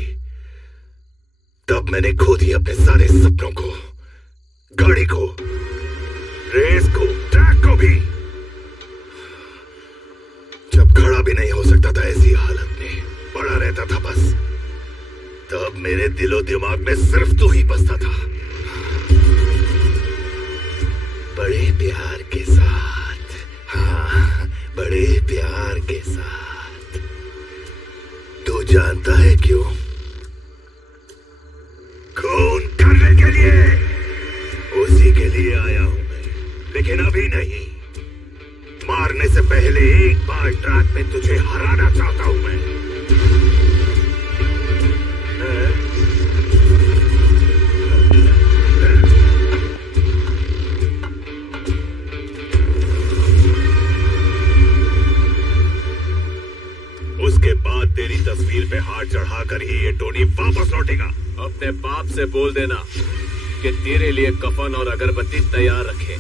तब मैंने खो दिया अपने सारे सपनों को, गाड़ी को, रेस को, ट्रैक को भी। जब खड़ा भी नहीं हो सकता था ऐसी हालत में, पड़ा रहता था बस, तब मेरे दिलो दिमाग में सिर्फ तू ही बसता था। बड़े प्यार के साथ, हाँ, बड़े प्यार के साथ। तू जानता है क्यों? खून करने के लिए। उसी के लिए आया हूं मैं, लेकिन अभी नहीं। मारने से पहले एक बार ट्रैक पे तुझे हराना चाहता हूं मैं। उसके बाद तेरी तस्वीर पे हाथ चढ़ाकर ही ये टोनी वापस लौटेगा। अपने बाप से बोल देना कि तेरे लिए कफन और अगरबत्ती तैयार रखे।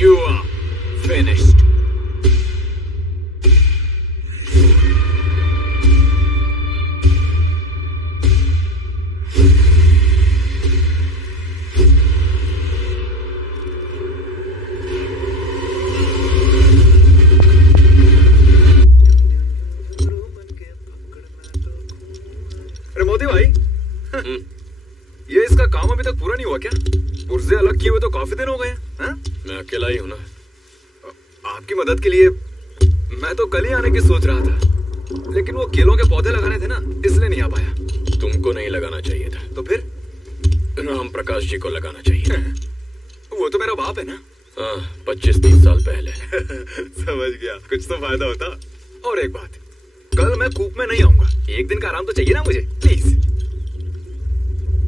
You are finished. अरे मोदी भाई, ये इसका काम अभी तक पूरा नहीं हुआ क्या? पुर्जे अलग किए हुए तो काफी दिन हो गए हैं। मैं अकेला ही हूं ना। आपकी मदद के लिए मैं तो कल ही आने की सोच रहा था, लेकिन वो केलों के पौधे लगाने थे ना, इसलिए नहीं आ पाया। तुमको नहीं लगाना चाहिए था। तो फिर? राम प्रकाश जी को लगाना चाहिए। वो तो मेरा बाप है ना। 25-30 साल पहले। समझ गया, कुछ तो फायदा होता। और एक बात, कल मैं कूप में नहीं आऊंगा। एक दिन का आराम तो चाहिए ना मुझे, प्लीज।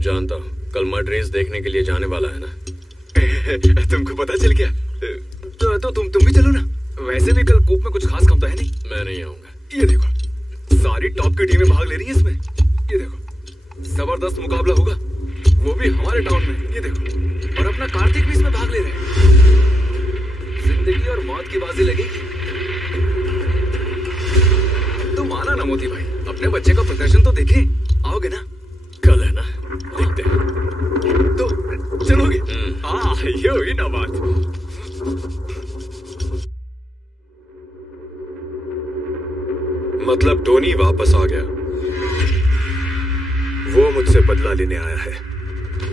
जानता हूँ, कल मड रेस देखने के लिए जाने वाला है ना। तुमको पता चल गया? तो तुम भी चलो ना। वैसे भी कल कूप में कुछ खास काम तो है नहीं। मैं नहीं आऊंगा। ये देखो, सारी टॉप की टीमें भाग ले रही हैं इसमें। ये देखो, जबरदस्त मुकाबला होगा, वो भी हमारे टाउन में। ये देखो, और अपना कार्तिक भी इसमें भाग ले रहे हैं। जिंदगी और मौत की बाजी लगेगी। तो माना ना मोती भाई, अपने बच्चे का प्रदर्शन तो देखें। आओगे ना? कल है ना, देखते हैं। तो चलोगे? ये हुई ना बात। मतलब टोनी वापस आ गया। वो मुझसे बदला लेने आया है,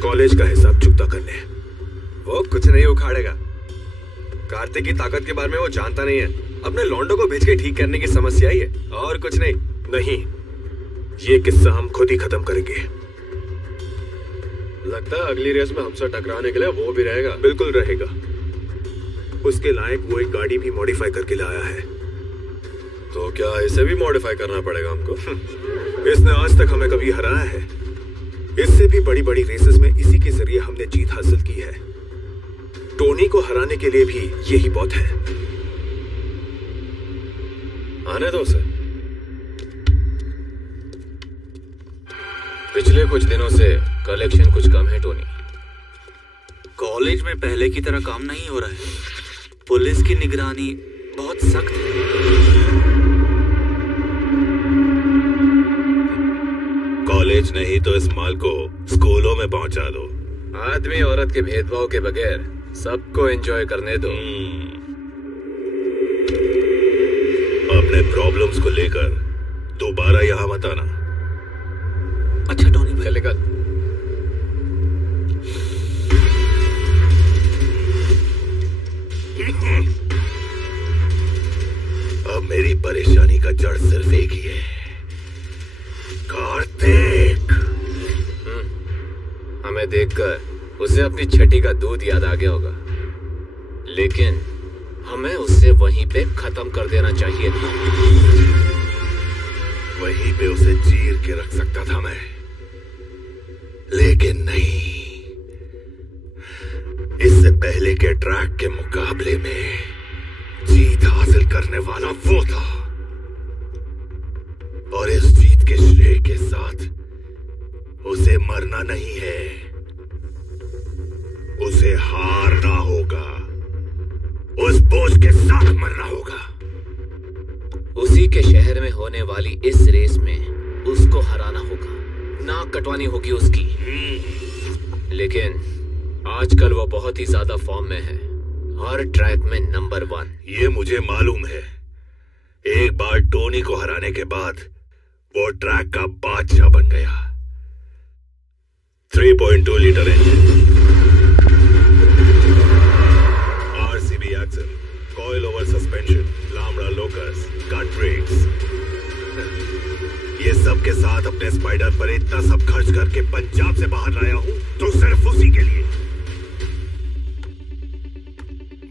कॉलेज का हिसाब चुकता करने। वो कुछ नहीं उखाड़ेगा। कार्तिक की ताकत के बारे में वो जानता नहीं है। अपने लौंडों को भेज के ठीक करने की समस्या ही है, और कुछ नहीं। नहीं, ये किस्सा हम खुद ही खत्म करेंगे। लगता है अगली रेस में हमसे टकराने के लिए वो भी रहेगा। बिल्कुल रहेगा। उसके लायक वो एक गाड़ी भी मॉडिफाई करके लाया है। तो क्या इसे भी मॉडिफाई करना पड़ेगा हमको? इसने आज तक हमें कभी हराया है। इससे भी बड़ी बड़ी रेसेस में इसी के जरिए हमने जीत हासिल की है। टोनी को हराने के लिए भी यही बहुत है। आने दो उसे। पिछले कुछ दिनों से कलेक्शन कुछ कम है टोनी। कॉलेज में पहले की तरह काम नहीं हो रहा है। पुलिस की निगरानी बहुत सख्त है। कॉलेज नहीं तो इस माल को स्कूलों में पहुंचा दो। आदमी औरत के भेदभाव के बगैर सबको एंजॉय करने दो। अपने प्रॉब्लम्स को लेकर दोबारा यहाँ मत आना। अच्छा टोनी भाई, चले कल। अब मेरी परेशानी का जड़ सिर्फ एक ही है, कार्तिक। देखकर उसे अपनी छठी का दूध याद आ गया होगा, लेकिन हमें उसे वहीं पे खत्म कर देना चाहिए था। वहीं पे उसे चीर के रख सकता था मैं, लेकिन नहीं। इससे पहले के ट्रैक के मुकाबले में जीत हासिल करने वाला वो था, और इस जीत के श्रेय के साथ उसे मरना नहीं है, उसे हारना होगा, उस बोझ के साथ मरना होगा। उसी के शहर में होने वाली इस रेस में उसको हराना होगा, नाक कटवानी होगी उसकी। लेकिन आजकल वो बहुत ही ज्यादा फॉर्म में है, हर ट्रैक में नंबर 1। ये मुझे मालूम है। एक बार टोनी को हराने के बाद वो ट्रैक का बादशाह बन गया। 3.2 litre engine, RCB axle, coil over suspension, लामड़ा लोकस, कट ब्रेक्स, ये सब के साथ अपने स्पाइडर पर इतना सब खर्च करके पंजाब से बाहर लाया हूं तो सिर्फ उसी के लिए।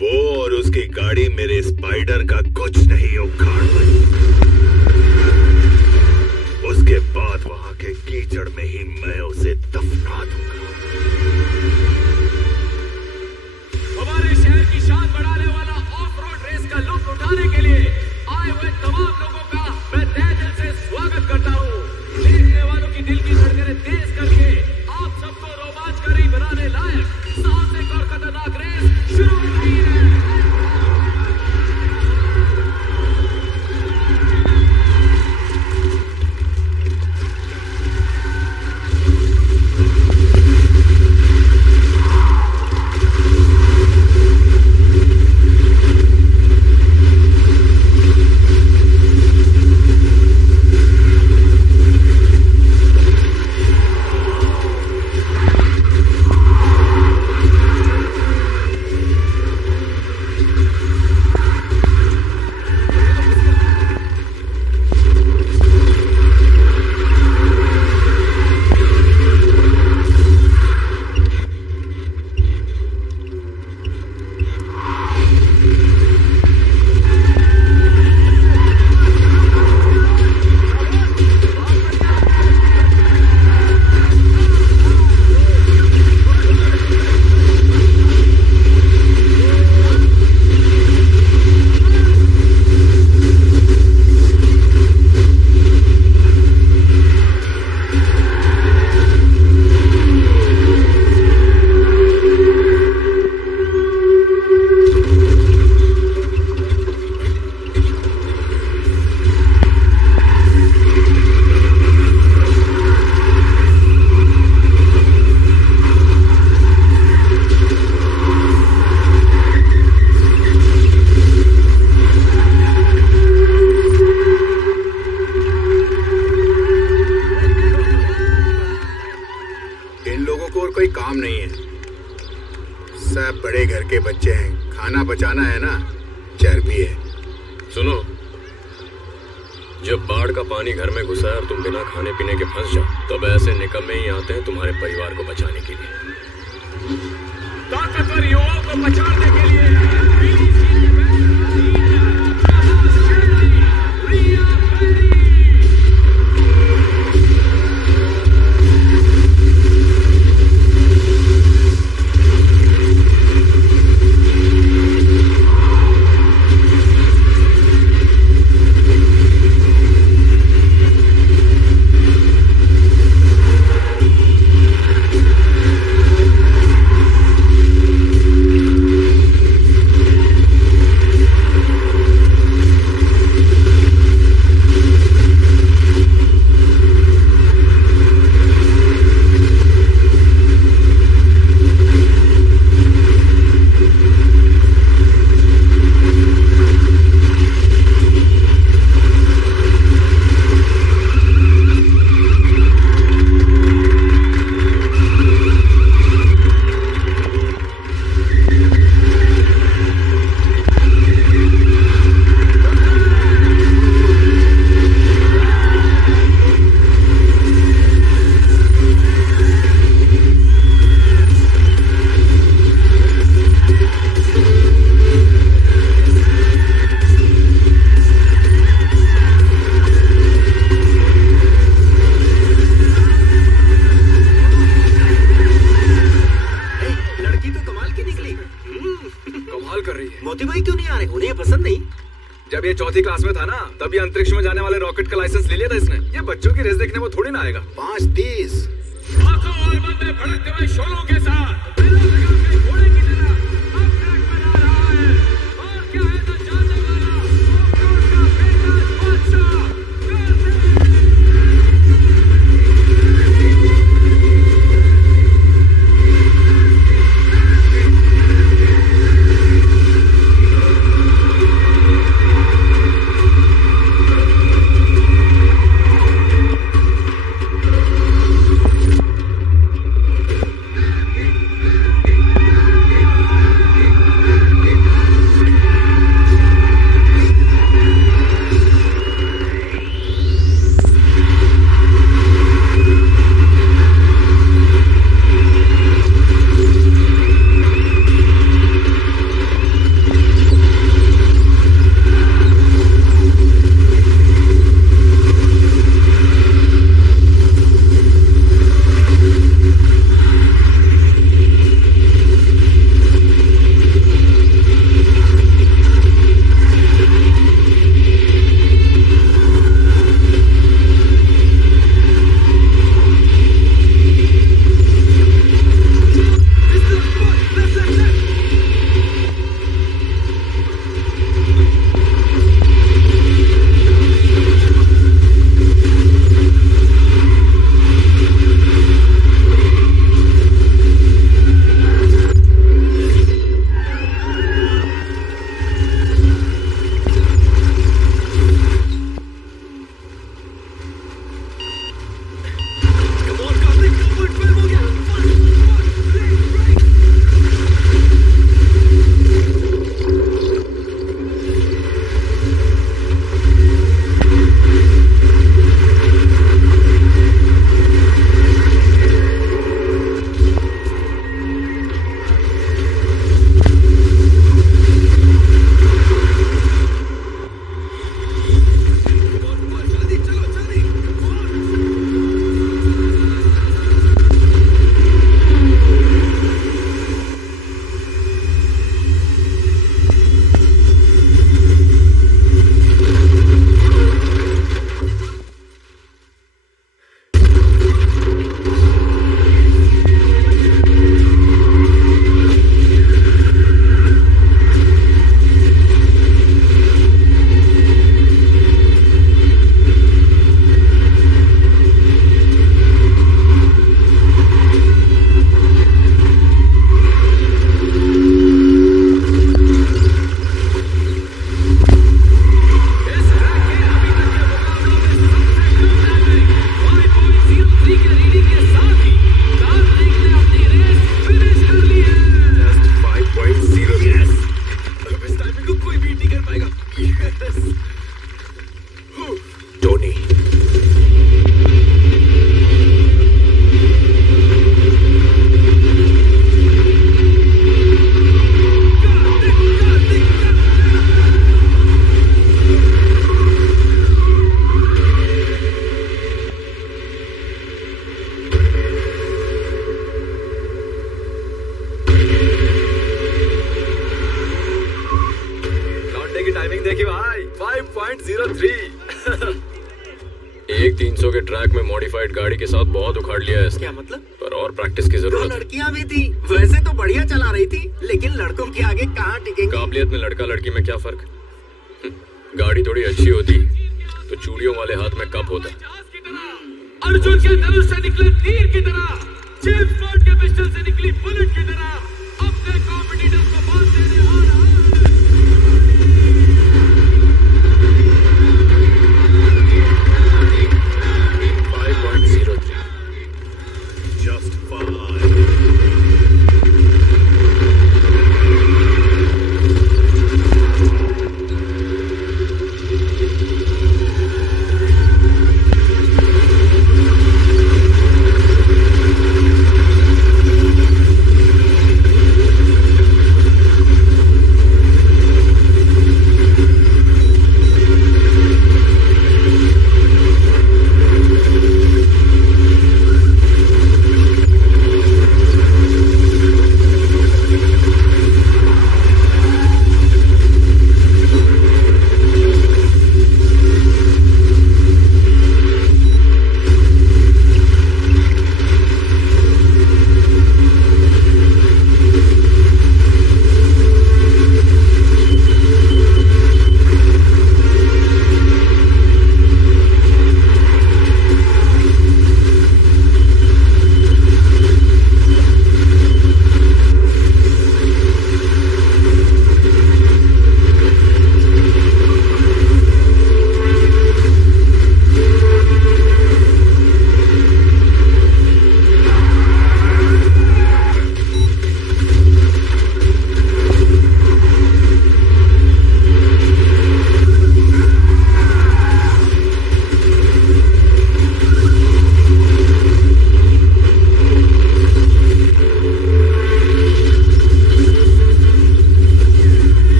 वो और उसकी गाड़ी मेरे स्पाइडर का कुछ नहीं उखाड़ पाई। उसके बाद वहां के कीचड़ में ही मैं उसे दफना दूंगा। हमारे शहर की शान बढ़ाने वाला ऑफ रोड रेस का लुत्फ उठाने के लिए आए हुए तमाम लोगों का मैं तहे दिल से स्वागत करता हूँ। देखने वालों की दिल की धड़कनें तेज करके आप सबको रोमांचकारी बनाने लायक साहसिक और खतरनाक रेस शुरू हो रही है। बचाना है ना, चर्बी है। सुनो, जब बाढ़ का पानी घर में घुसा और तुम बिना खाने पीने के फंस जाओ, तब ऐसे निकम्मे ही आते हैं तुम्हारे परिवार को बचाने के लिए। ताकतवर युवाओं को बचाने के लिए की निकली। कमाल कर रही है। मोती भाई क्यों नहीं आ रहे? उन्हें ये पसंद नहीं। जब ये चौथी क्लास में था ना, तब ये अंतरिक्ष में जाने वाले रॉकेट का लाइसेंस ले लिया था इसने। ये बच्चों की रेस देखने वो थोड़ी ना आएगा। 5:30। आंखों और बंदे भड़कते हुए शोलों के साथ बिना लगाम के घोड़े की तरह अब ट्रैक पर आ रहा है। और क्या है ना जानने वाला ऑफ-रोड का बेताज बादशाह देखिए भाई 5.03। एक 300 के ट्रैक में मॉडिफाइड गाड़ी के साथ बहुत उखाड़ लिया है इसने। क्या मतलब? पर और प्रैक्टिस की दो जरूरत है। लड़कियां भी थी, वैसे तो बढ़िया चला रही थी, लेकिन लड़कों के आगे कहाँ टिकेंगी? काबिलियत में लड़का लड़की में क्या फर्क? गाड़ी थोड़ी अच्छी होती तो चूड़ियों वाले हाथ में कप होता। अर्जुन के धनुष से निकले तीर की तरह, जेम्स बॉन्ड के पिस्टल से निकली बुलेट की तरह अपने कॉम्पिटिटर्स को मात देने आ रहा है।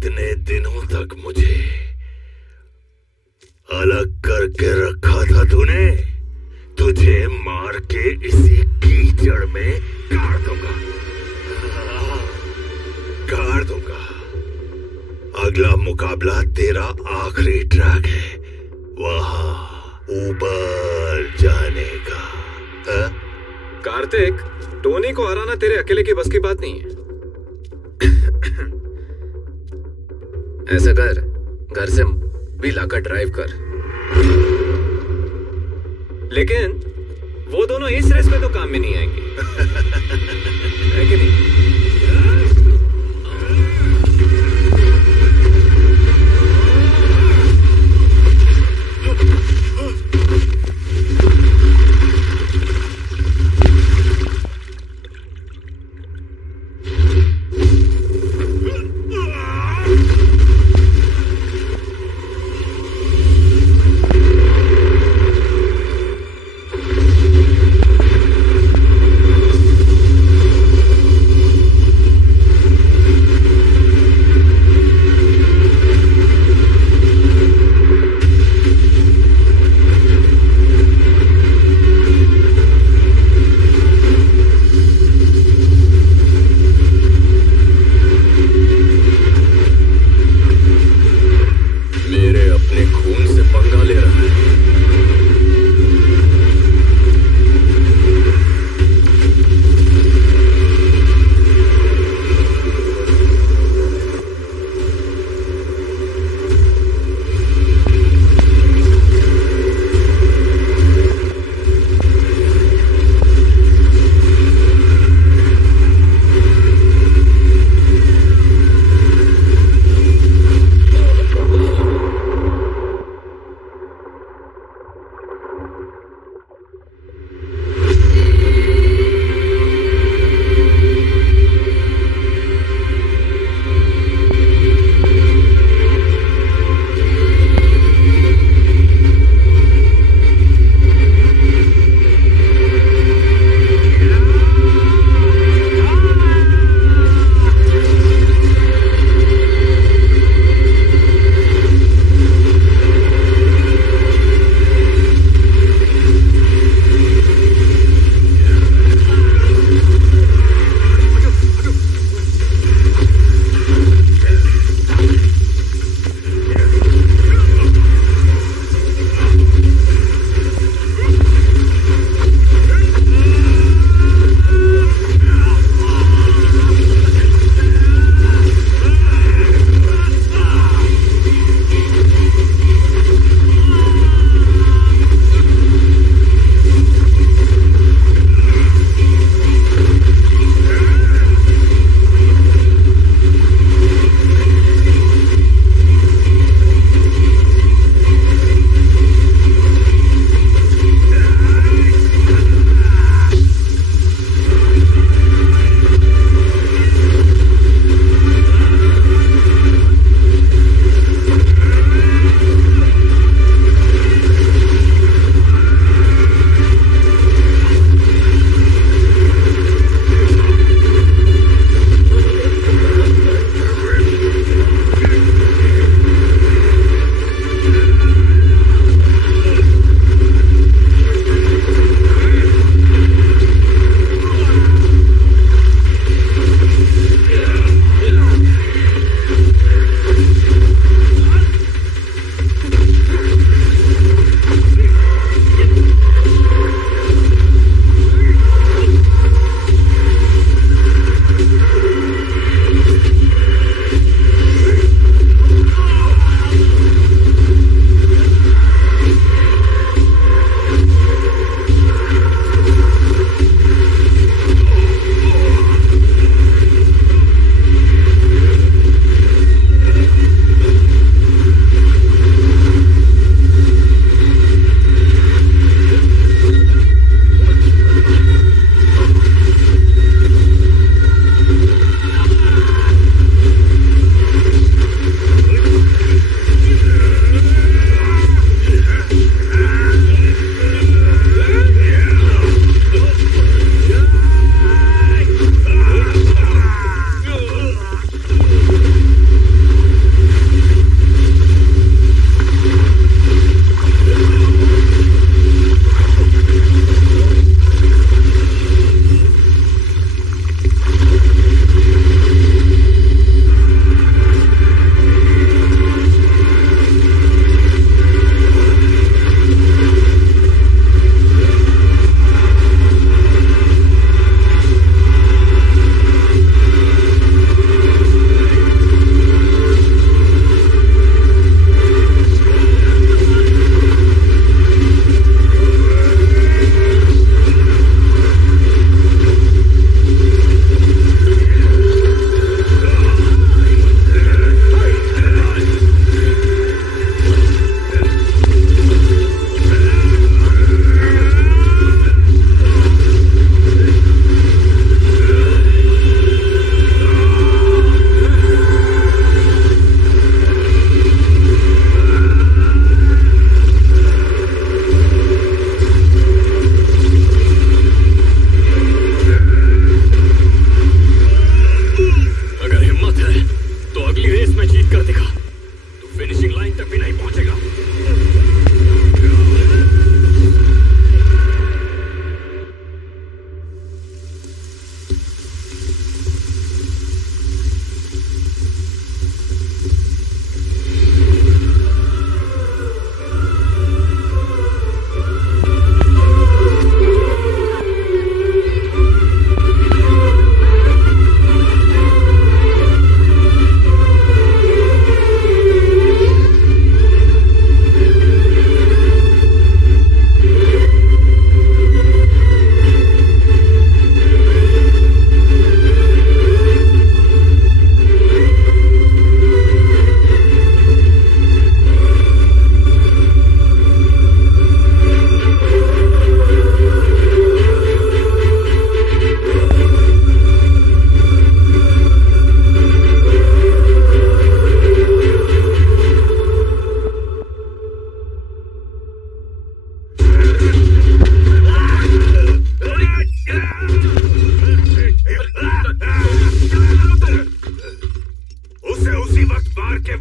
इतने दिनों तक मुझे अलग करके रखा था तूने। तुझे मार के इसी कीचड़ में गाड़ दूंगा, गाड़ दूंगा। अगला मुकाबला तेरा आखिरी ट्रैक है, वहां ऊपर जाने का। हा? कार्तिक, टोनी को हराना तेरे अकेले की बस की बात नहीं है। ऐसा कर, घर से भी लाकर ड्राइव कर। लेकिन वो दोनों इस रेस में तो काम में नहीं आएंगे, है कि नहीं?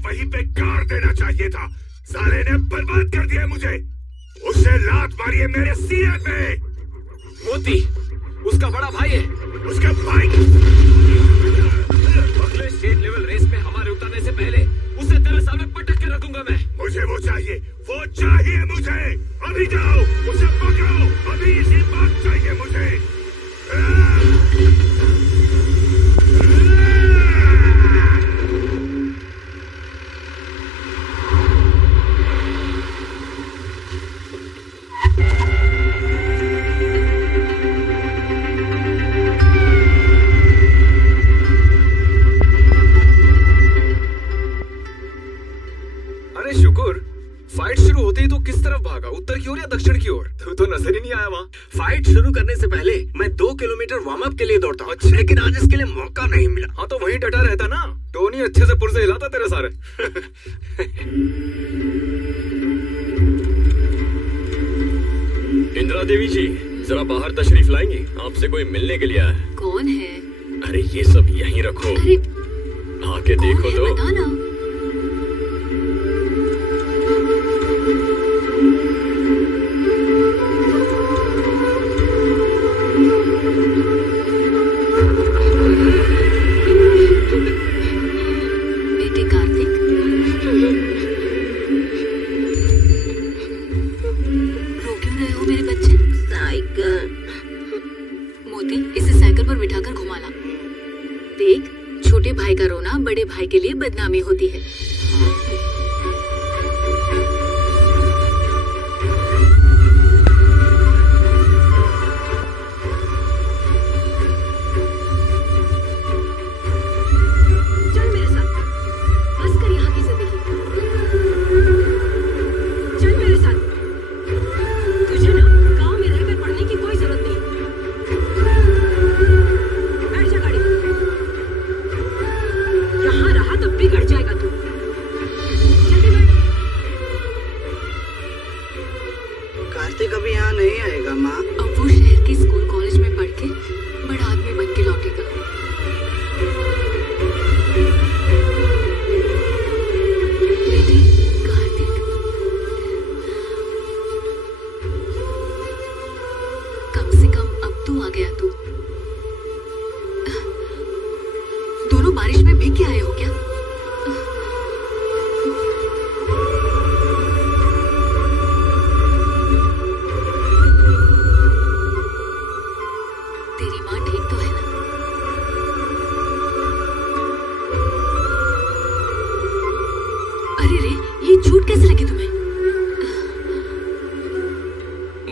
वहीं पे गाड़ देना चाहिए था। साले ने बर्बाद कर दिया मुझे। उसे लात मारी है मेरे सीने पे। मोती उसका बड़ा भाई है। उसका भाई अगले स्टेट लेवल रेस में हमारे उतरने से पहले उसे तेरे सामने पटक के रखूंगा मैं। मुझे वो चाहिए मुझे। अभी जाओ उसे पकड़ो, अभी इसी बात चाहिए मुझे। अरे शुक्र, फाइट शुरू होते ही तो किस तरफ भागा? उत्तर की ओर या दक्षिण की ओर? तू तो नजर ही नहीं आया वहाँ। फाइट शुरू करने से पहले मैं 2 किलोमीटर वार्म अप के लिए दौड़ता हूँ, लेकिन आज इसके लिए मौका नहीं मिला। हाँ तो वहीं डटा रहता ना। टोनी अच्छे से पुर्जे हिलाता तेरे सारे। इंदिरा देवी जी, जरा बाहर तशरीफ लाएंगी? आपसे कोई मिलने के लिए आया है। कौन है? अरे ये सब यहीं रखो, अरे आके देखो तो। बताना। बेटे कार्तिक, रो क्यों रहे हो मेरे बच्चे? साइकिल। मोती, इसे साइकिल पर बिठाकर घुमा ला। देख, छोटे भाई का रोना बड़े भाई के लिए बदनामी होती है। चल मेरे साथ, बस कर यहाँ की जिंदगी। चल मेरे साथ। तुझे ना गांव में रहकर पढ़ने की कोई जरूरत नहीं। बैठ जा गाड़ी में। यहाँ रहा तो बिगड़ जाएगा तू। जल्दी बैठ। कार्तिक अभी यहाँ नहीं आएगा माँ। अब वो शहर के स्कूल कॉलेज में पढ़ के बड़ा आदमी बन के लौटेगा। बेटी कार्तिक, कम से कम अब तू आ गया। तू दोनों बारिश में भीग के आए हो क्या? तेरी माँ ठीक तो है ना? अरे रे, ये झूठ कैसे लगी तुम्हें?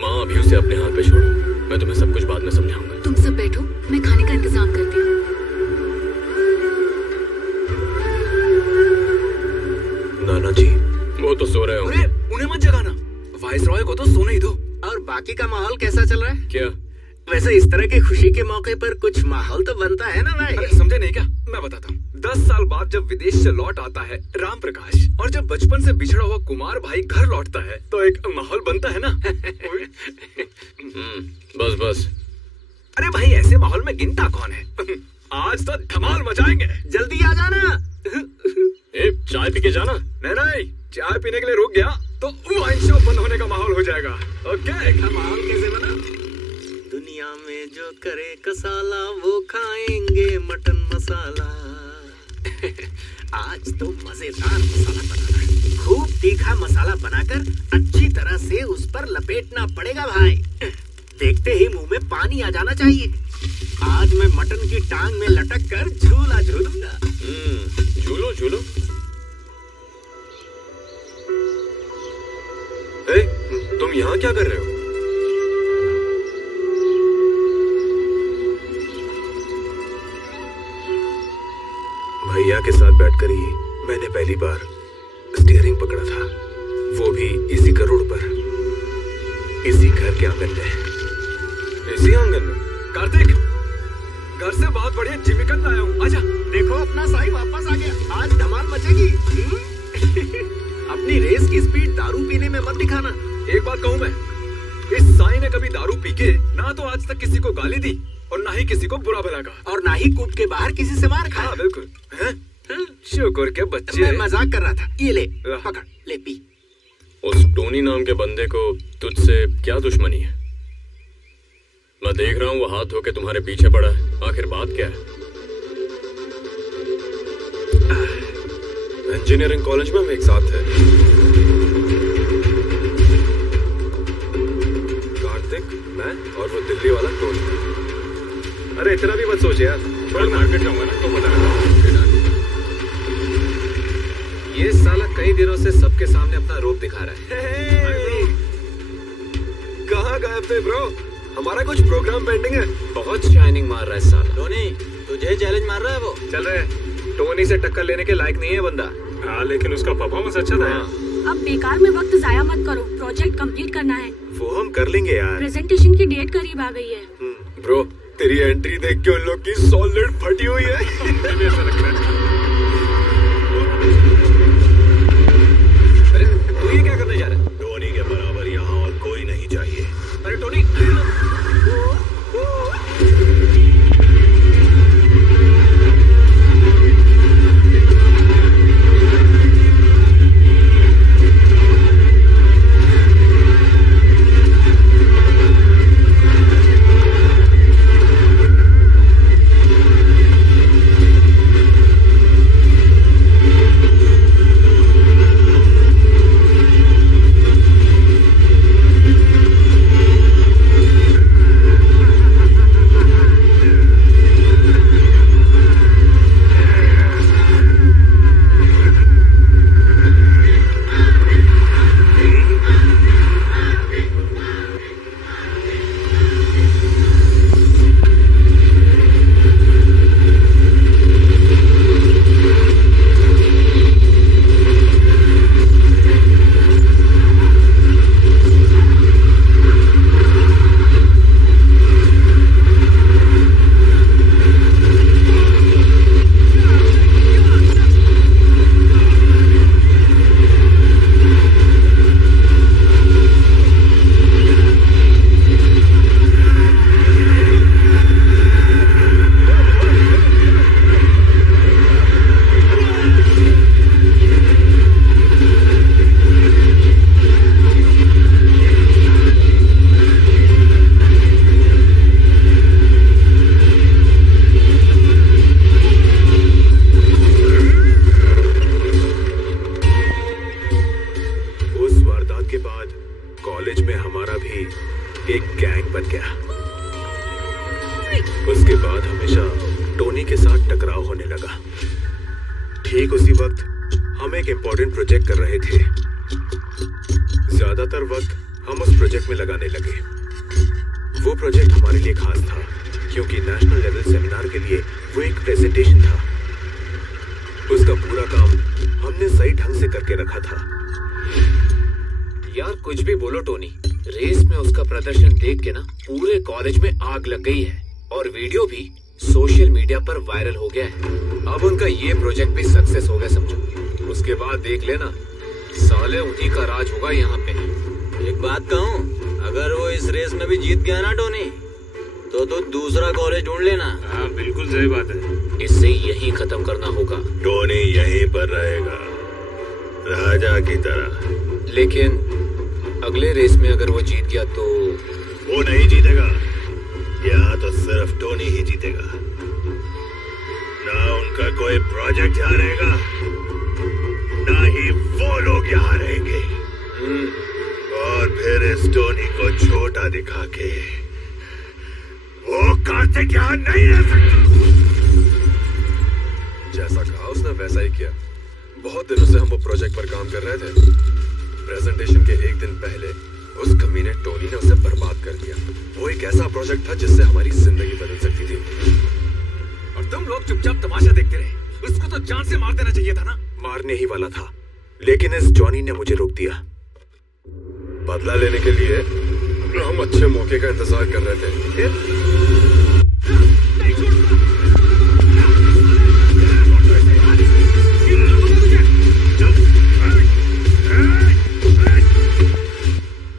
माँ अभी उसे अपने हाथ पे छोड़ो, मैं तुम्हें सब कुछ बाद में समझाऊंगा। तुम सब बैठो, मैं खाने का इंतजाम करती हूँ। नाना जी, वो तो सो रहे अरे होंगे। उन्हें मत जगाना। वाइसरॉय को तो सोने ही दो। और बाकी का माहौल कैसा चल रहा है? क्या? वैसे इस तरह की खुशी के मौके पर कुछ माहौल तो बनता है ना भाई? अरे समझे नहीं क्या? मैं बताता हूँ। 10 साल बाद जब विदेश से लौट आता है राम प्रकाश, और जब बचपन से बिछड़ा हुआ कुमार भाई घर लौटता है, तो एक माहौल बनता है ना। बस बस। अरे भाई, ऐसे माहौल में गिनता कौन है? आज तो धमाल मचाएंगे। जल्दी आ जाना। ए, चाय पी के जाना। नहीं, चाय पीने के लिए रुक गया तो वाइन शॉप बंद होने का माहौल हो जाएगा। ओके, माहौल कैसे बना? दुनिया में जो करे कसाला वो खाएंगे मटन मसाला। आज तो मजेदार मसाला बनाना है। खूब तीखा मसाला बनाकर अच्छी तरह से उस पर लपेटना पड़ेगा भाई। देखते ही मुंह में पानी आ जाना चाहिए। आज मैं मटन की टांग में लटक कर झूला झूलूंगा। झूलो झूलो। ए, तुम यहाँ क्या कर रहे हो? भैया के साथ बैठकर ही मैंने पहली बार स्टीयरिंग पकड़ा था, वो भी इसी करोड़ पर, इसी घर के आंगन में। इसी आंगन में? कार्तिक, घर से बहुत बढ़िया जिमिकन लाया हूँ, आजा। देखो अपना साई वापस आ गया। आज धमाल मचेगी। अपनी रेस की स्पीड दारू पीने में मत दिखाना। एक बात कहूँ मैं, इस साई ने कभी दारू पी के ना तो आज तक किसी को गाली दी और ना ही किसी को बुरा भला कहा, और ना ही कूप के बाहर किसी से मार खाया। हाँ बिल्कुल। हैं? शुक्र के बच्चे। मैं मजाक कर रहा था। ये ले पकड़, ले पी। उस टोनी नाम के बंदे को तुझसे क्या दुश्मनी है? मैं देख रहा हूँ वो हाथ धो के तुम्हारे पीछे पड़ा है। आखिर बात क्या है? इंजीनियरिंग कॉलेज में हम एक साथ थे। कार्तिक, मैं और वो दिल्ली वाला टोनी। अरे इतना भी मत सोच यार। कल मार्केट जाऊंगा ना तो बता रहा। ये साला कई दिनों से सबके सामने अपना रूप दिखा रहा है। कहाँ गए थे ब्रो? हमारा कुछ प्रोग्राम पेंडिंग है। बहुत शाइनिंग मार रहा है साला। टोनी, तुझे चैलेंज मार रहा है वो। चल रहे, टोनी से टक्कर लेने के लायक नहीं है बंदा। हाँ, लेकिन उसका परफॉर्मेंस अच्छा था। अब बेकार में वक्त जाया मत करो, प्रोजेक्ट कंप्लीट करना है। वो हम कर लेंगे यार। प्रेजेंटेशन की डेट करीब आ गई है। ब्रो, तेरी एंट्री देख के उन लोग की सॉलिड फटी हुई है। मुझे भी ऐसा लगता है। अरे तू ये क्या करने जा रहा है? टोनी के बराबर यहाँ और कोई नहीं चाहिए। अरे टोनी, उसके बाद हमेशा टोनी के साथ टकराव होने लगा। ठीक उसी वक्त हम एक इम्पोर्टेंट प्रोजेक्ट कर रहे थे। ज्यादातर वक्त हम उस प्रोजेक्ट में लगाने लगे। वो प्रोजेक्ट हमारे लिए खास था क्योंकि नेशनल लेवल सेमिनार के लिए वो एक प्रेजेंटेशन था। उसका पूरा काम हमने सही ढंग से करके रखा था। यार कुछ भी बोलो टोनी, रेस में उसका प्रदर्शन देख के ना पूरे कॉलेज में आग लग गई है और वीडियो भी सोशल मीडिया पर वायरल हो गया है। अब उनका ये प्रोजेक्ट भी सक्सेस हो गया समझो। उसके बाद देख लेना साले उन्हीं का राज होगा यहाँ पे। एक बात कहूँ, अगर वो इस रेस में भी जीत गया ना टोनी, तो दूसरा कॉलेज ढूंढ लेना। हाँ बिल्कुल सही बात है। इससे यही खत्म करना होगा। टोनी यहीं पर रहेगा राजा की तरह। लेकिन अगले रेस में अगर वो जीत गया तो वो नहीं जीतेगा। यहाँ तो सिर्फ टोनी ही जीतेगा। ना उनका कोई प्रोजेक्ट यहाँ रहेगा, ना ही वो लोग यहाँ रहेंगे। और फिर इस टोनी को छोटा दिखा के वो कार्तिक यहाँ नहीं रह सकता। जैसा कहा उसने वैसा ही किया। बहुत दिनों से हम वो प्रोजेक्ट पर काम कर रहे थे। प्रेजेंटेशन के एक दिन पहले उस कमीने टोनी ने उसे बर्बाद कर दिया। वो एक ऐसा प्रोजेक्ट था जिससे हमारी जिंदगी बदल सकती थी। और तुम लोग चुपचाप तमाशा देखते रहे। उसको तो जान से मार देना चाहिए था ना। मारने ही वाला था, लेकिन इस जॉनी ने मुझे रोक दिया। बदला लेने के लिए हम अच्छे मौके का इंतजार कर रहे थे।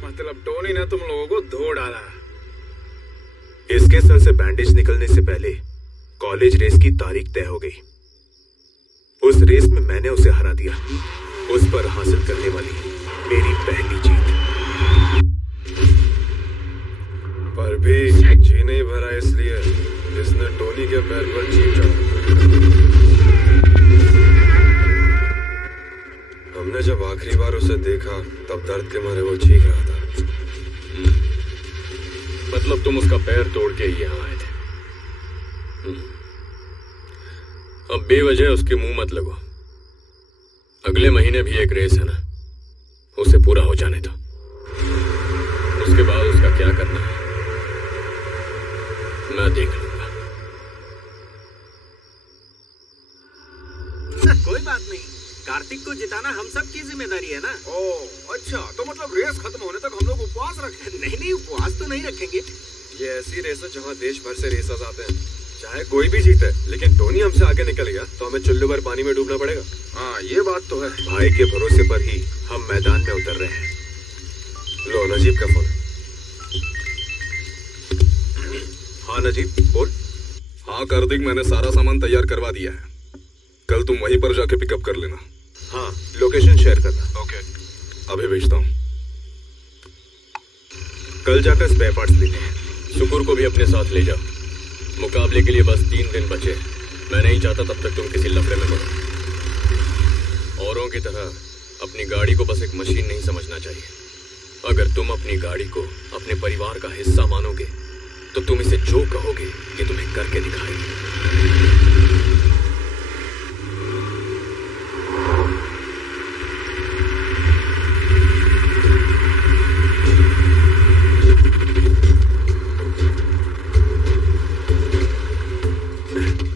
मतलब टोनी ने तुम लोगों को धो डाला। इसके सर से बैंडेज निकलने से पहले कॉलेज रेस की तारीख तय हो गई। उस रेस में मैंने उसे हरा दिया। उस पर हासिल करने वाली मेरी पहली जीत। पर भी जी नहीं भरा इसलिए इसने टोनी के पैर पर जीत चढ़ा। हमने जब आखिरी बार उसे देखा तब दर्द के मारे वो चीख रहा था। मतलब तुम उसका पैर तोड़ के ही यहाँ आए थे। अब बेवजह उसके मुंह मत लगो। अगले महीने भी एक रेस है ना, उसे पूरा हो जाने दो। उसके बाद उसका क्या करना है मैं देख लूंगा। कोई बात नहीं, कार्तिक को जिताना हम सब की जिम्मेदारी है ना। ओह अच्छा, तो मतलब रेस खत्म होने तक हम लोग उपवास रखें? नहीं उपवास तो नहीं रखेंगे। ये ऐसी रेस है जहाँ देश भर से रेसर्स आते हैं, चाहे कोई भी जीते, लेकिन टोनी हमसे आगे निकल गया तो हमें चुल्लू भर पानी में डूबना पड़ेगा। हाँ ये बात तो है। भाई के भरोसे पर ही हम मैदान में उतर रहे हैं। लो नजीब का फोन। हाँ नजीब बोल। हाँ कार्तिक, मैंने सारा सामान तैयार करवा दिया है। कल तुम वहीं पर जाके पिकअप कर लेना। हाँ लोकेशन शेयर करना। ओके, अभी भेजता हूँ। कल जाकर स्पेयर पार्ट्स लेने हैं। शुक्र को भी अपने साथ ले जाओ। मुकाबले के लिए बस 3 दिन बचे। मैं नहीं चाहता तब तक तुम किसी लफड़े में पड़ो। औरों की तरह अपनी गाड़ी को बस एक मशीन नहीं समझना चाहिए। अगर तुम अपनी गाड़ी को अपने परिवार का हिस्सा मानोगे तो तुम इसे जो कहोगे ये तुम्हें करके दिखाएगी।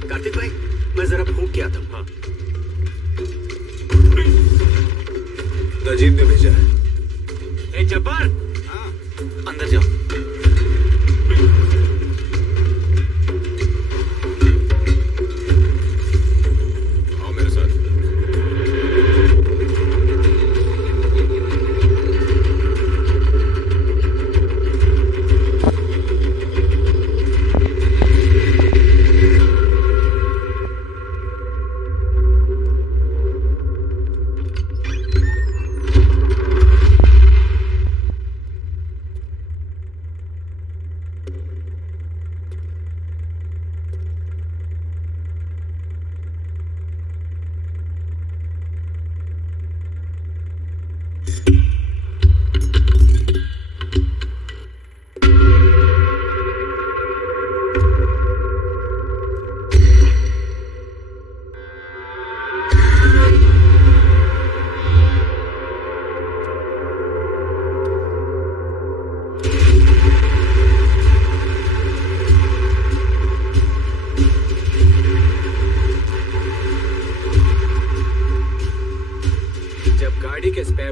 कार्तिक भाई, मैं जरा फूंक के आता हूँ। हाँ। नजीब ने भेजा है। ए जब्बार, अंदर जाओ। आओ मेरे साथ।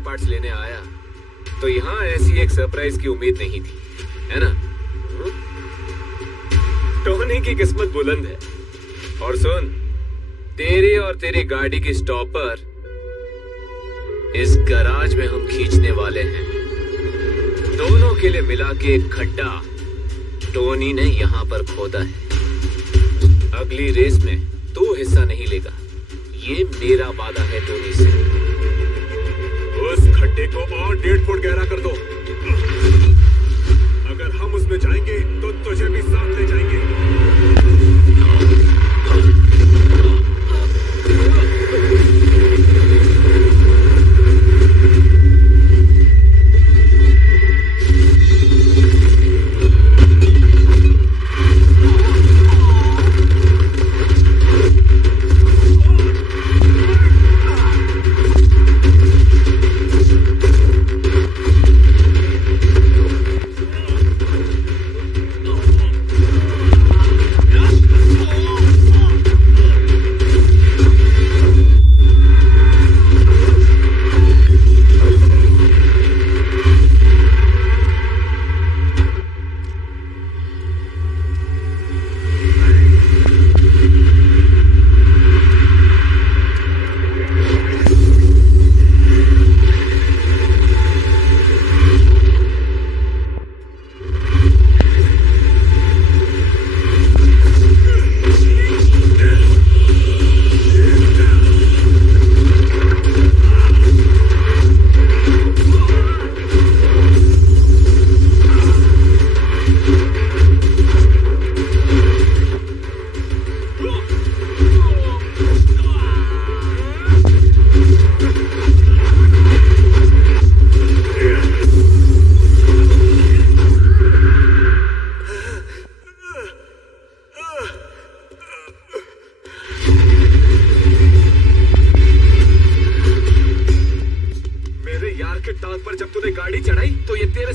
पार्ट्स लेने आया तो यहाँ ऐसी एक सरप्राइज की उम्मीद नहीं थी, है ना? टोनी की किस्मत बुलंद है। और सुन, तेरी और तेरी गाड़ी की स्टॉपर इस गराज में हम खींचने वाले हैं। दोनों के लिए मिला के एक खड्डा टोनी ने यहाँ पर खोदा है। अगली रेस में तू हिस्सा नहीं लेगा, ये मेरा वादा है टोनी से। उस खड्डे को और 1.5 फुट गहरा कर दो। अगर हम उसमें जाएंगे तो तुझे भी साथ ले जाएंगे।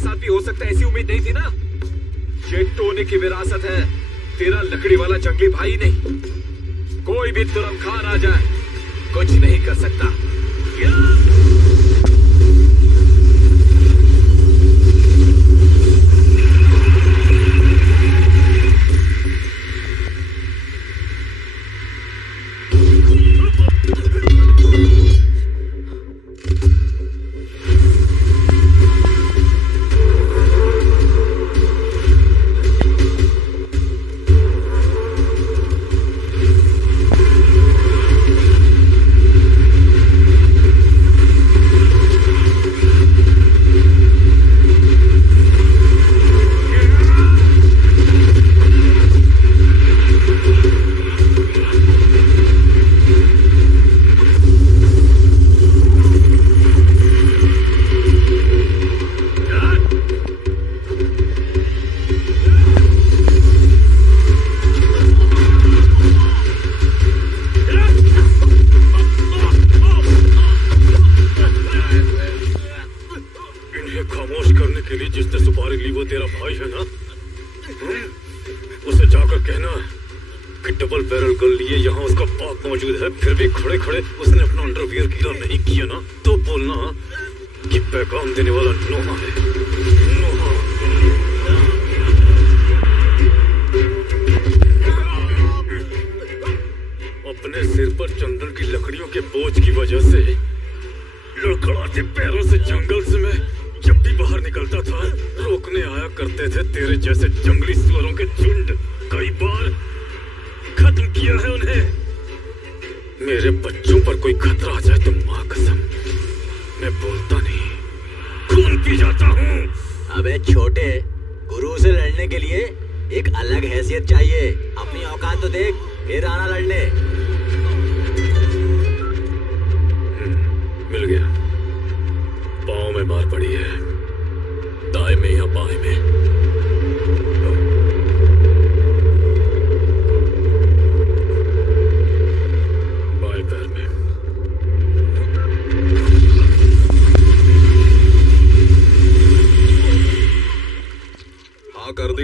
साथ भी हो सकता है ऐसी उम्मीद नहीं थी ना। ये टोनी की विरासत है, तेरा लकड़ी वाला जंगली भाई नहीं। कोई भी तुरंत खान आ जाए कुछ नहीं कर सकता।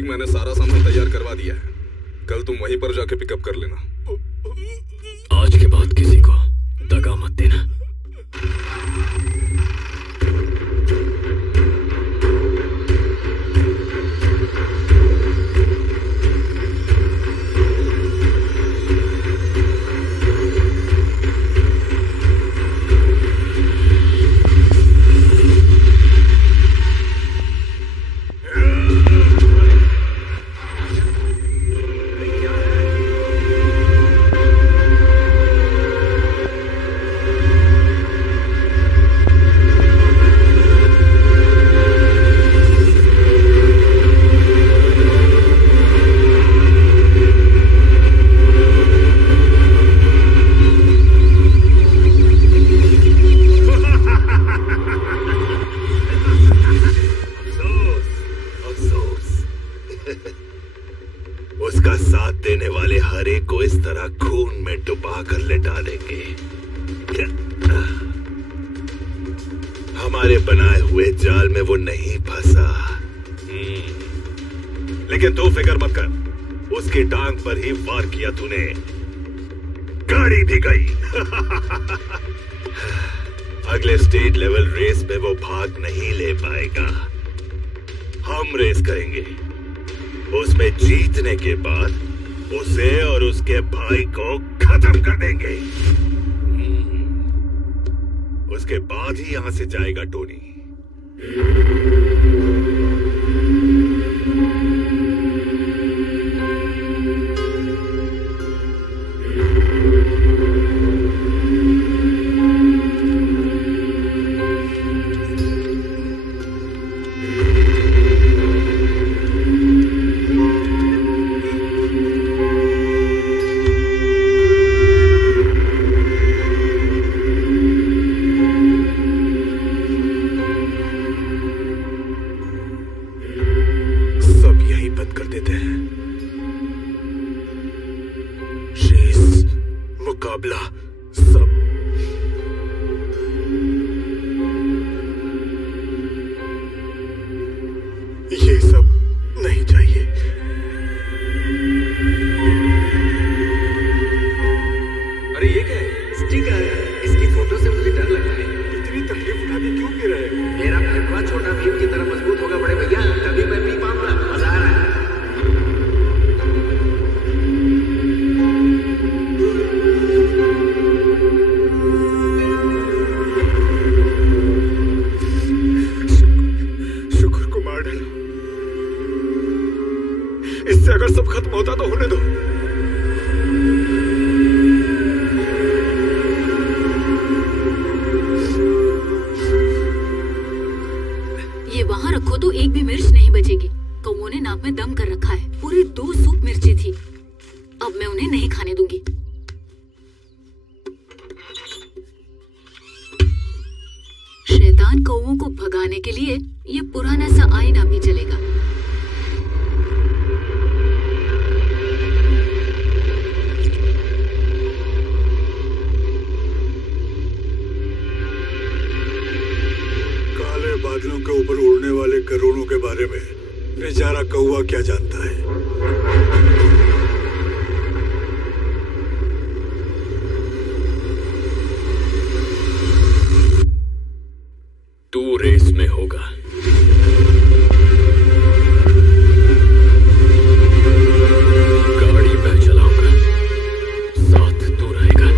मैंने सारा सामान तैयार करवा दिया है, कल तुम वहीं पर जाके पिकअप कर लेना। आज के बाद किसी को दगा मत देना। अगले स्टेट लेवल रेस में वो भाग नहीं ले पाएगा। हम रेस करेंगे, उसमें जीतने के बाद उसे और उसके भाई को खत्म कर देंगे। उसके बाद ही यहां से जाएगा टोनी। अरे ये क्या है? स्टिकर, इसकी फोटो से मुझे डर लगता है। इतनी तकलीफ उठा के क्यों पी रहे हो? मेरा फेफड़ा छोटा भीम की तरह मजबूत होगा बड़े भैया, तभी मैं पी पाऊंगा। मजा आ रहा है। शुक्र को मार डालो। इससे अगर सब खत्म होता तो होने दो। ये वहाँ रखो तो एक भी मिर्च नहीं बचेगी। कौओं ने नाक में दम कर रखा है। पूरी 2 सूप मिर्ची थी। अब मैं उन्हें नहीं खाने दूंगी। शैतान कौओं को भगाने के लिए ये पुराना सा आईना भी चलेगा। काले बादलों के ऊपर उड़ने वाले करोड़ों के बारे में बेचारा कौवा क्या जानता है? तू रेस में होगा। गाड़ी मैं चलाऊंगा, साथ तू रहेगा।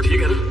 ठीक है ना?